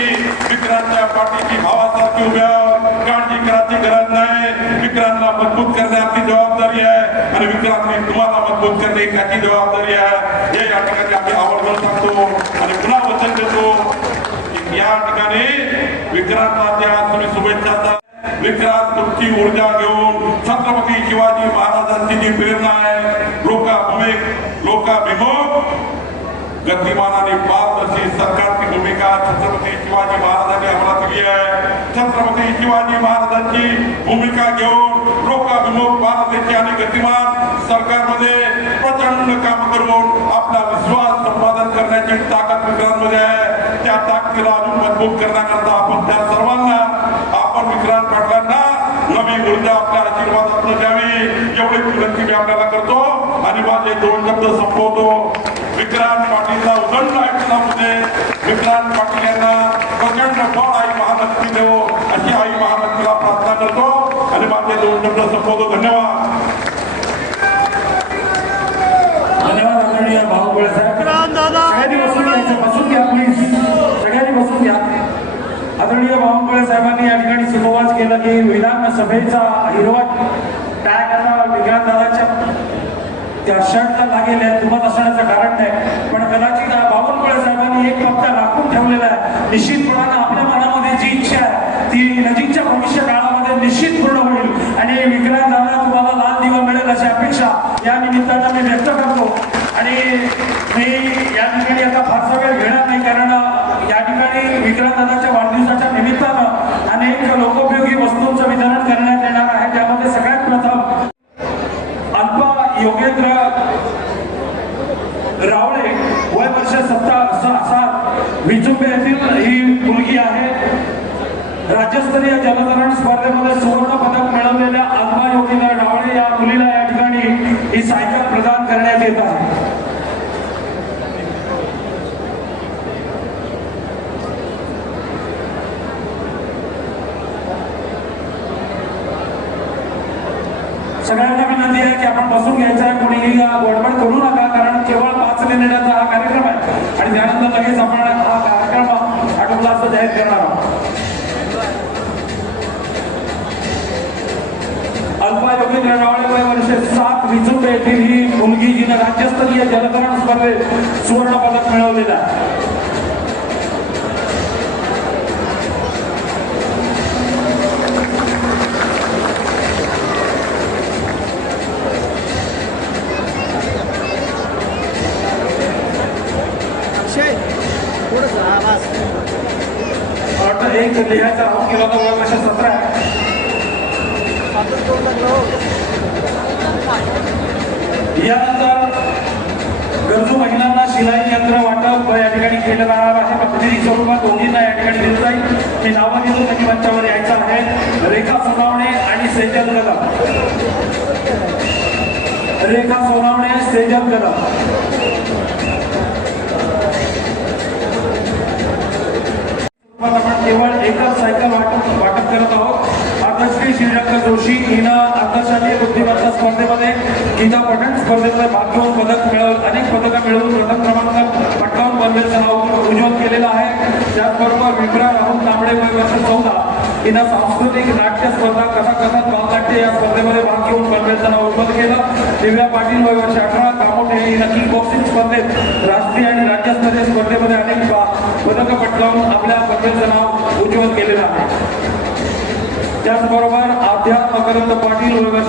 विक्रांतच्या पाठीची भावासारखी उभ्या, काळजी करायची गरज नाही. विक्रांतला मजबूत करणे आपली जबाबदारी आहे आणि विक्रांतने तुम्हाला मजबूत करणे त्याची जबाबदारी आहे. हे या ठिकाणी आम्ही आवर्जून सांगतो आणि पुन्हा वचन देतो या ठिकाणी विक्रांतला त्या तुम्ही शुभेच्छा. विक्रांत तुमची ऊर्जा घेऊन छत्रपती शिवाजी महाराजांची जी प्रेरणा आहे, लोकाभिमुख गतिमान आणि पारदर्शी सरकारची भूमिका छत्रपती शिवाजी महाराजांनी आम्हाला दिली आहे. छत्रपती शिवाजी महाराजांची भूमिका घेऊन लोकाभिमुख पारदर्शी आणि गतिमान सरकारमध्ये प्रचंड काम करून आपला विश्वास संपादन करण्याची ताकद विक्रांतमध्ये आहे. त्या ताकदीला मजबूत करण्याकरता आपण त्या सर्वांना आपण विक्रांत पाटलांना नवी ऊर्जा आपल्या आशीर्वादातून द्यावी एवढी विनंती मी आपल्याला करतो आणि माझे 2 शब्द संपवतो. विक्रांत पाटीलला उदंड ऐकला होते. विक्रांत पाटील यांना प्रचंड फळ आई महालक्ष्मी देवो अशी आई महालक्ष्मीला प्रार्थना करतो आणि माझे 2 शब्द संपवतो. धन्यवाद. धन्यवाद आदरणीय बावनकुळे साहेब. सगळ्यांनी बसून घ्यायचं, बसून घ्या प्लीज, सगळ्यांनी बसून घ्या. आदरणीय बावनकुळे साहेबांनी या ठिकाणी सुतोवाच केलं की विधानसभेचा हिरवा टॅग आता विक्रांत दादाच्या त्या शर्टला लागेल आहे. तुम्हाला असण्याचं कारण नाही, पण कदाचित बावनकुळे साहेबांनी एक पक्का राखून ठेवलेला आहे. निश्चितपणानं आपल्या मनामध्ये जी इच्छा आहे ती नजीकच्या भविष्य काळामध्ये निश्चित पूर्ण होईल आणि विक्रांत दादा तुम्हाला लाल दिवा मिळेल अशी अपेक्षा या निमित्तानं मी व्यक्त करतो. आणि मी या ठिकाणी आता फारसा वेळ घेणार नाही, कारण या ठिकाणी विक्रांत दादाच्या वाढदिवसाच्या निमित्तानं अनेक लोकोपयोगी वस्तूंचं वितरण करण्यात येणार आहे. त्यामध्ये सगळ्यात प्रथम अल्पा योगेंद्र रावळे वय वर्ष 7 विचुंबे येथील ही मुलगी आहे. राज्यस्तरीय जलतरण स्पर्धेमध्ये सुवर्ण पदक मिळवलेल्या अल्पा योगेंद्र रावळे या मुलीला या ठिकाणी ही सायकल प्रदान करण्यात येत आहे. सगळ्यांना विनंती आहे की आपण बसून घ्यायचं आहे. कोणीही गडबड करू नका, कारण केवळ 5 मिनिटाचा हा कार्यक्रम आहे आणि त्यानंतर लगेच आपण हा कार्यक्रम आटोपला असं जाहीर करणार आहोत. अल्पा योगेंद्र रावळे वय वर्ष 7 विचुंबे येथील ही मुलगी जिने राज्यस्तरीय जलतरण स्पर्धेत सुवर्ण पदक मिळवलेलं आहे. एक लिहायचा राहून गेला होता. वय वर्ष 17 आहे. यानंतर गरजू महिलांना शिलाई यंत्र वाटप या ठिकाणी केलं जाणार आहे. प्रतिनिधी स्वरूपात दोघींना या ठिकाणी दिलं जाईल. मी नावं घेतो त्यांनी मंचावर यायचं आहे. रेखा सोनावणे आणि सेजल कदम. रेखा सोनावणे, सेजल कदम. आपण केवळ एकच सायकल वाटप करत आहोत. आदर्शश्री श्रीरंग जोशी हिनं आंतरशालेय बुद्धिमत्ता स्पर्धेमध्ये, गीता पठण स्पर्धेमध्ये भाग घेऊन अनेक पदकं मिळवून प्रथम क्रमांक पटकावून बनवेचं नाव उज्ज्वल केलेलं आहे. त्याचबरोबर विप्रा राहुल तांबडे वय वर्ष 14 हिनं सांस्कृतिक नाट्य स्पर्धा, कथाकथन, बालनाट्य या स्पर्धेमध्ये भाग घेऊन बनवेचं नाव उज्ज्वल केलं. दिव्या पाटील वय वर्ष 18 कामोठे हिनं किक बॉक्सिंग स्पर्धेत राष्ट्रीय आणि राज्यस्तरीय स्पर्धेमध्ये अनेक पदकं पटकावून आपल्या स्पर्धेचं नाव उज्ज्वल केलेलं आहे. त्याचबरोबर अध्यात्म मकरंद पाटील वय वर्ष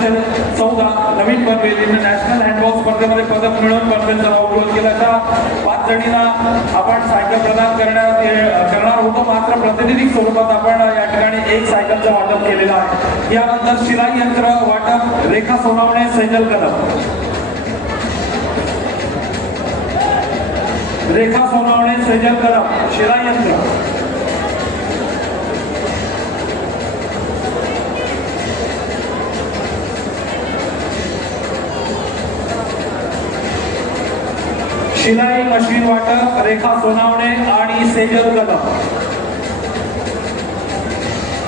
14 नवीन पनवेल हिनं नॅशनल हँडबॉल स्पर्धेमध्ये पदक मिळवून पनवेलचं नाव उज्ज्वल केलं. अशा 5 जणींना आपण सायकल प्रदान करणार होतो, मात्र प्रातिनिधिक स्वरूपात आपण या ठिकाणी एक सायकलचं वाटप केलेलं आहे. यानंतर शिलाई यंत्र वाटप रेखा सोनावणे, सेजल कदम. रेखा सोनावणे, सेजल कदम शिलाई यंत्र. शिलाई मशीन वाटप रेखा सोनावणे आणि सेजल कदम.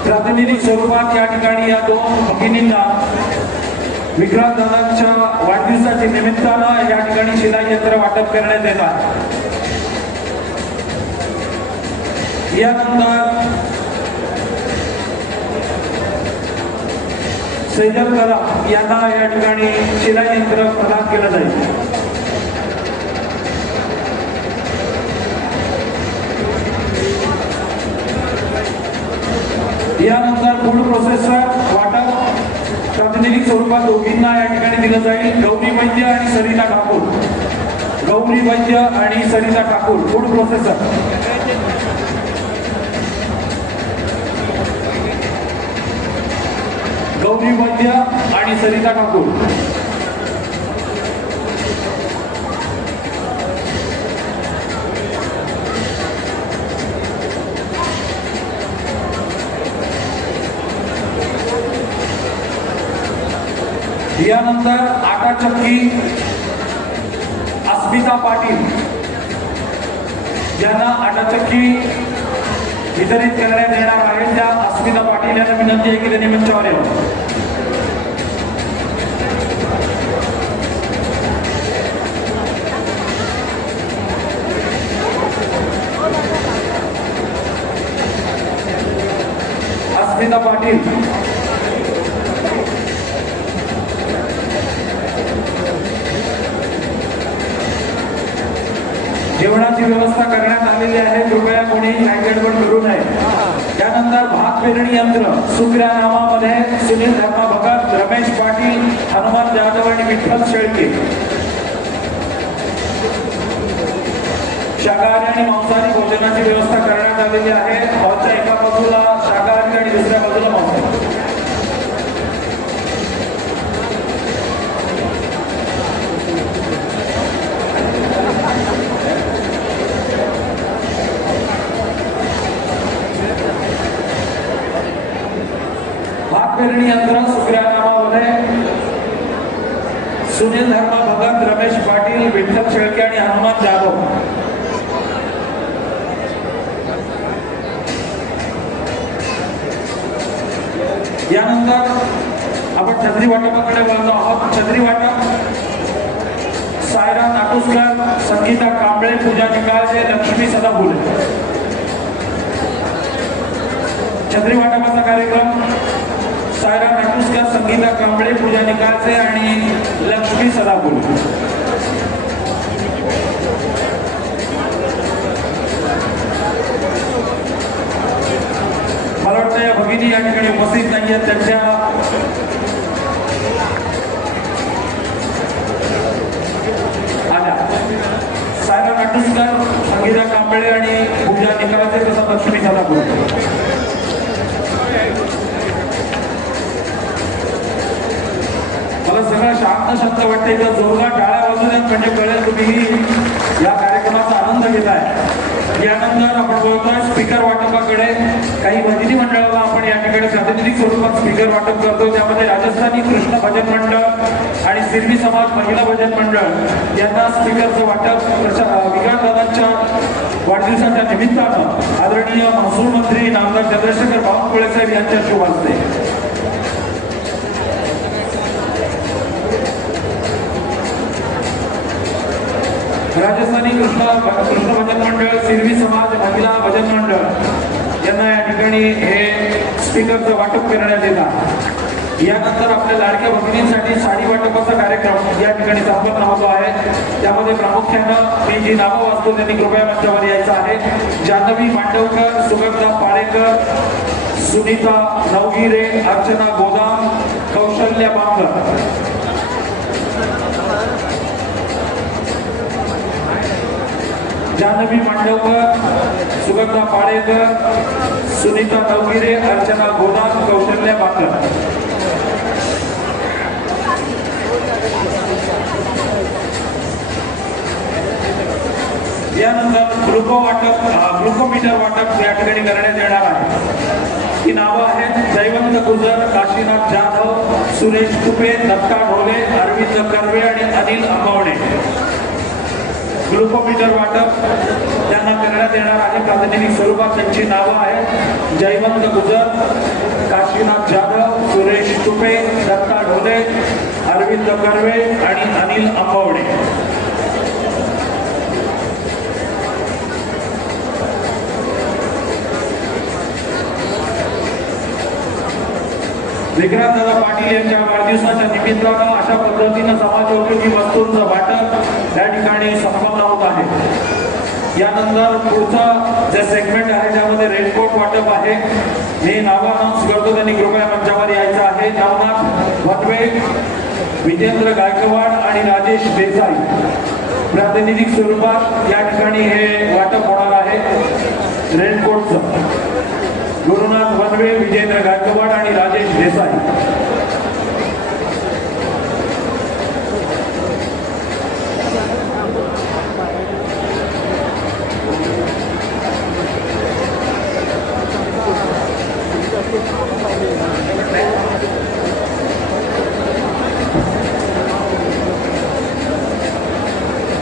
प्रातिनिधिक स्वरूपात या ठिकाणी या 2 भगिनींना विक्रांत दादांच्या वाढदिवसाच्या निमित्तानं या ठिकाणी शिलाई यंत्र वाटप करण्यात येत आहे. यानंतर सेजल कदम यांना या ठिकाणी शिलाई यंत्र प्रदान केलं जाईल. यानंतर फूड प्रोसेसर वाटप प्रातिनिधिक स्वरूपात दोघींना या ठिकाणी दिलं जाईल. गौरी वैद्य आणि सरिता ठाकूर. गौरी वैद्य आणि सरिता ठाकूर फूड प्रोसेसर. गौरी वैद्य आणि सरिता ठाकूर. यानंतर आटा चक्की अस्मिता पाटील यांना आटा चक्की वितरित करण्यात येणार आहे. त्या अस्मिता पाटील यांना विनंती आहे की त्यांनी मंचावर यावं. अस्मिता पाटील जेवणाची व्यवस्था करण्यात आलेली आहे. कृपया कोणीही गडबड करू नये. त्यानंतर भात पेरणी यंत्र सुप्रिया नामामध्ये सुनील धर्मा भगत, रमेश पाटील, हनुमान जाधव आणि विठ्ठल शेळके. शाकाहारी आणि मांसाहारी भोजनाची व्यवस्था करण्यात आलेली आहे. हॉलच्या एका बाजूला शाकाहारी आणि दुसऱ्या बाजूला मांसाहारी. भात पेरणी यंत्र सुप्रिया नामामध्ये सुनील धर्मा भगत, रमेश पाटील, विठ्ठल शेळके आणि हनुमान जाधव. यानंतर आपण छत्री वाटपाकडे वळलो आहोत. छत्री वाटप सायरा नाटुसकर, संगीता कांबळे, पूजा निकाळजे, लक्ष्मी सदाफुले. छत्री वाटपाचा कार्यक्रम सायरा नाटुसकर, संगीता कांबळे, पूजा निकाळजे आणि लक्ष्मी सदाफुले. मला वाटतं या भगिनी या ठिकाणी उपस्थित नाही आहेत. त्यांच्या आल्या सायरा नाटुसकर, संगीता कांबळे आणि पूजा निकाळजे तसं लक्ष्मी सदाफुले. मला सगळं शांत शांत वाटतं. इथं जोरदार टाळ्या वाजू द्यात म्हणजे कळेल तुम्ही या कार्यक्रमाचा आनंद घेताय. यानंतर आपण बोलतोय स्पीकर वाटपाकडे. काही भजनी मंडळाला आपण या ठिकाणी प्रातिनिधिक स्वरूपात स्पीकर वाटप करतो. त्यामध्ये राजस्थानी कृष्ण भजन मंडळ आणि सिरवी समाज महिला भजन मंडळ यांना स्पीकरचं वाटप विकास दादांच्या वाढदिवसाच्या निमित्तानं आदरणीय महसूल मंत्री नामदार चंद्रशेखर बावनकुळे साहेब यांच्या शुभ हस्ते राजस्थानी कृष्ण भजन मंडळ, सिरवी समाज महिला भजन मंडळ यांना या ठिकाणी हे स्पीकरचं वाटप करण्यात येतात. यानंतर आपल्या लाडक्या भगिनींसाठी साडी वाटपाचा कार्यक्रम या ठिकाणी संपन्न होतो आहे. त्यामध्ये प्रामुख्यानं मी जी नावं वाचतो त्यांनी कृपया मंचावर यायचं आहे. जान्हवी मांडवकर, सुगंधा पाळेकर, सुनीता नवगिरे, अर्चना गोदाम, कौशल्या बांगर. जान्हवी मांडवकर, सुगंधा पाळेकर, सुनीता नवगिरे, अर्चना गोदाम, कौशल्या बांगर. यानंतर ग्लुकोमीटर वाटप या ठिकाणी करण्यात येणार आहे. ही नावं आहेत जयवंत गुजर, काशीनाथ जाधव, सुरेश तुपे, दत्ता ढोले, अरविंद कर्वे आणि अनिल अंबवणे. ग्लुकोमीटर वाटप त्यांना करण्यात येणार आहे प्रातिनिधिक स्वरूपात. त्यांची नावं आहेत जयवंत गुजर, काशीनाथ जाधव, सुरेश तुपे, दत्ता ढोले, अरविंद कर्वे आणि अनिल अंबवणे. विक्रांतदादा पाटील यांच्या वाढदिवसाच्या निमित्तानं अशा पद्धतीनं समाजोपयोगी वस्तूंचं वाटप या ठिकाणी संपन्न होत आहे. यानंतर पुढचं जे सेगमेंट आहे त्यामध्ये रेनकोट वाटप आहे. मी नावं अनाउन्स करतो, त्यांनी कृपया मंचावर यायचं आहे. नवनाथ वनवे, विजेंद्र गायकवाड आणि राजेश देसाई प्रातिनिधिक स्वरूपात या ठिकाणी हे वाटप होणार आहे रेनकोटचं. गुरुनाथ वनवे, विजेंद्र गायकवाड आणि राजेश देसाई.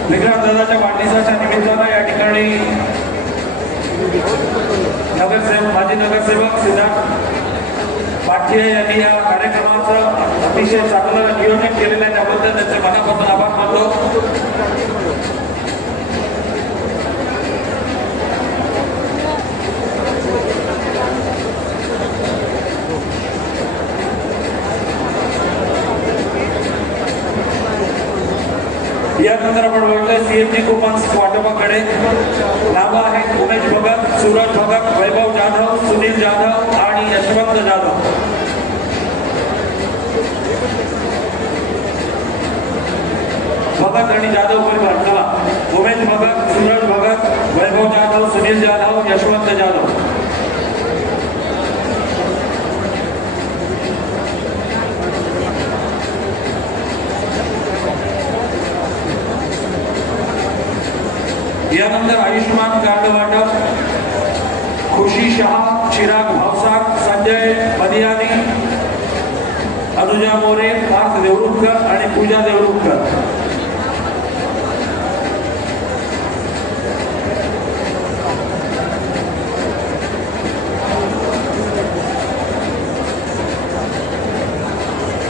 विक्रांत दादाच्या वाढदिवसाच्या निमित्तानं या ठिकाणी माजी नगरसेवक सिद्धार्थ पाटील यांनी या कार्यक्रमाचं अतिशय चांगलं नियोजन केलेलं आहे, त्याबद्दल त्यांचे मनापासून आभार मानतो. यानंतर आपण बघतोय सीएमजी कुपन्स वाटपाकडे. नावं आहेत उमेश भगत, सूरज भगत, वैभव जाधव, सुनील जाधव आणि यशवंत जाधव. भगत आणि जाधव परिवार चला. उमेश भगत, सूरज भगत, वैभव जाधव, सुनील जाधव, यशवंत जाधव. यानंतर आयुष्यमान कार्ड वाटप. खुशी शहा, चिराग भावसार, संजय बदियानी, अनुजा मोरे, पार्थ देवरुखकर आणि पूजा देवरुखकर.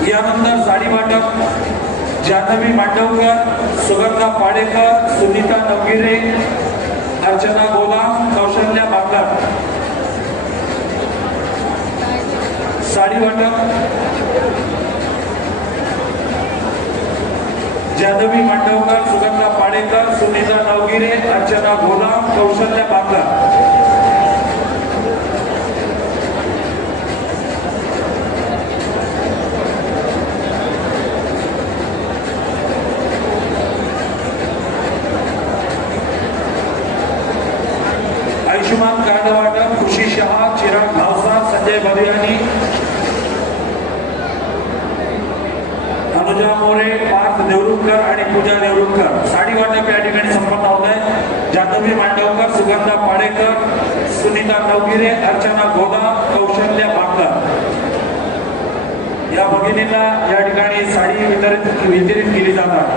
यानंतर साडी वाटप. जान्हवी मांडवकर, सुगंधा पाडेकर, सुनीता नवगिरे, अर्चना गोलाम, कौशल्या बांगर. साडी वाटप. जान्हवी मांडवकर, सुगंधा पाडेकर, सुनीता नवगिरे, अर्चना गोलाम, कौशल्या बांगर. आयुष्यमान कार्ड वाटप. खुशी शहा, चिराग भावसार, संजय बदियानी, अनुजा मोरे, पार्थ देवरुखकर आणि पूजा देवरुखकर. साडी वाटप या ठिकाणी संपन्न होत आहे. जान्हवी मांडवकर, सुगंधा पाडेकर, सुनीता नवगिरे, अर्चना गोदा, कौशल्या बांगर या भगिनींना या ठिकाणी साडी वितरित केली जातात.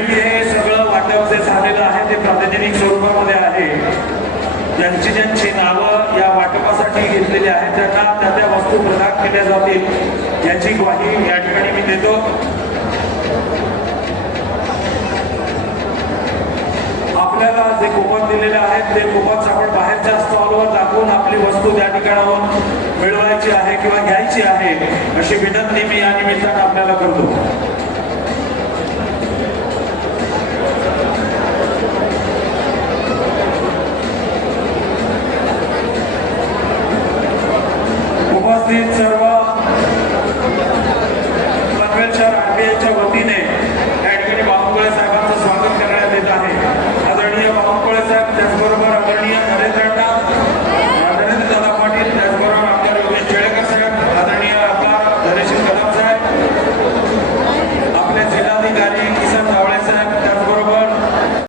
हे सगळं वाटप जे झालेलं आहे ते प्रातिनिधिक स्वरूपामध्ये आहे. ज्यांची नावं या वाटपासाठी घेतलेली आहेत त्यांना त्या त्या वस्तू प्रदान केल्या जातील याची ग्वाही या ठिकाणी मी देतो. आपल्याला जे कुपन दिलेले आहेत ते कुपन्स आपण बाहेरच्या स्टॉलवर दाखवून आपली वस्तू त्या ठिकाणाहून मिळवायची आहे किंवा घ्यायची आहे अशी विनंती मी या निमित्तानं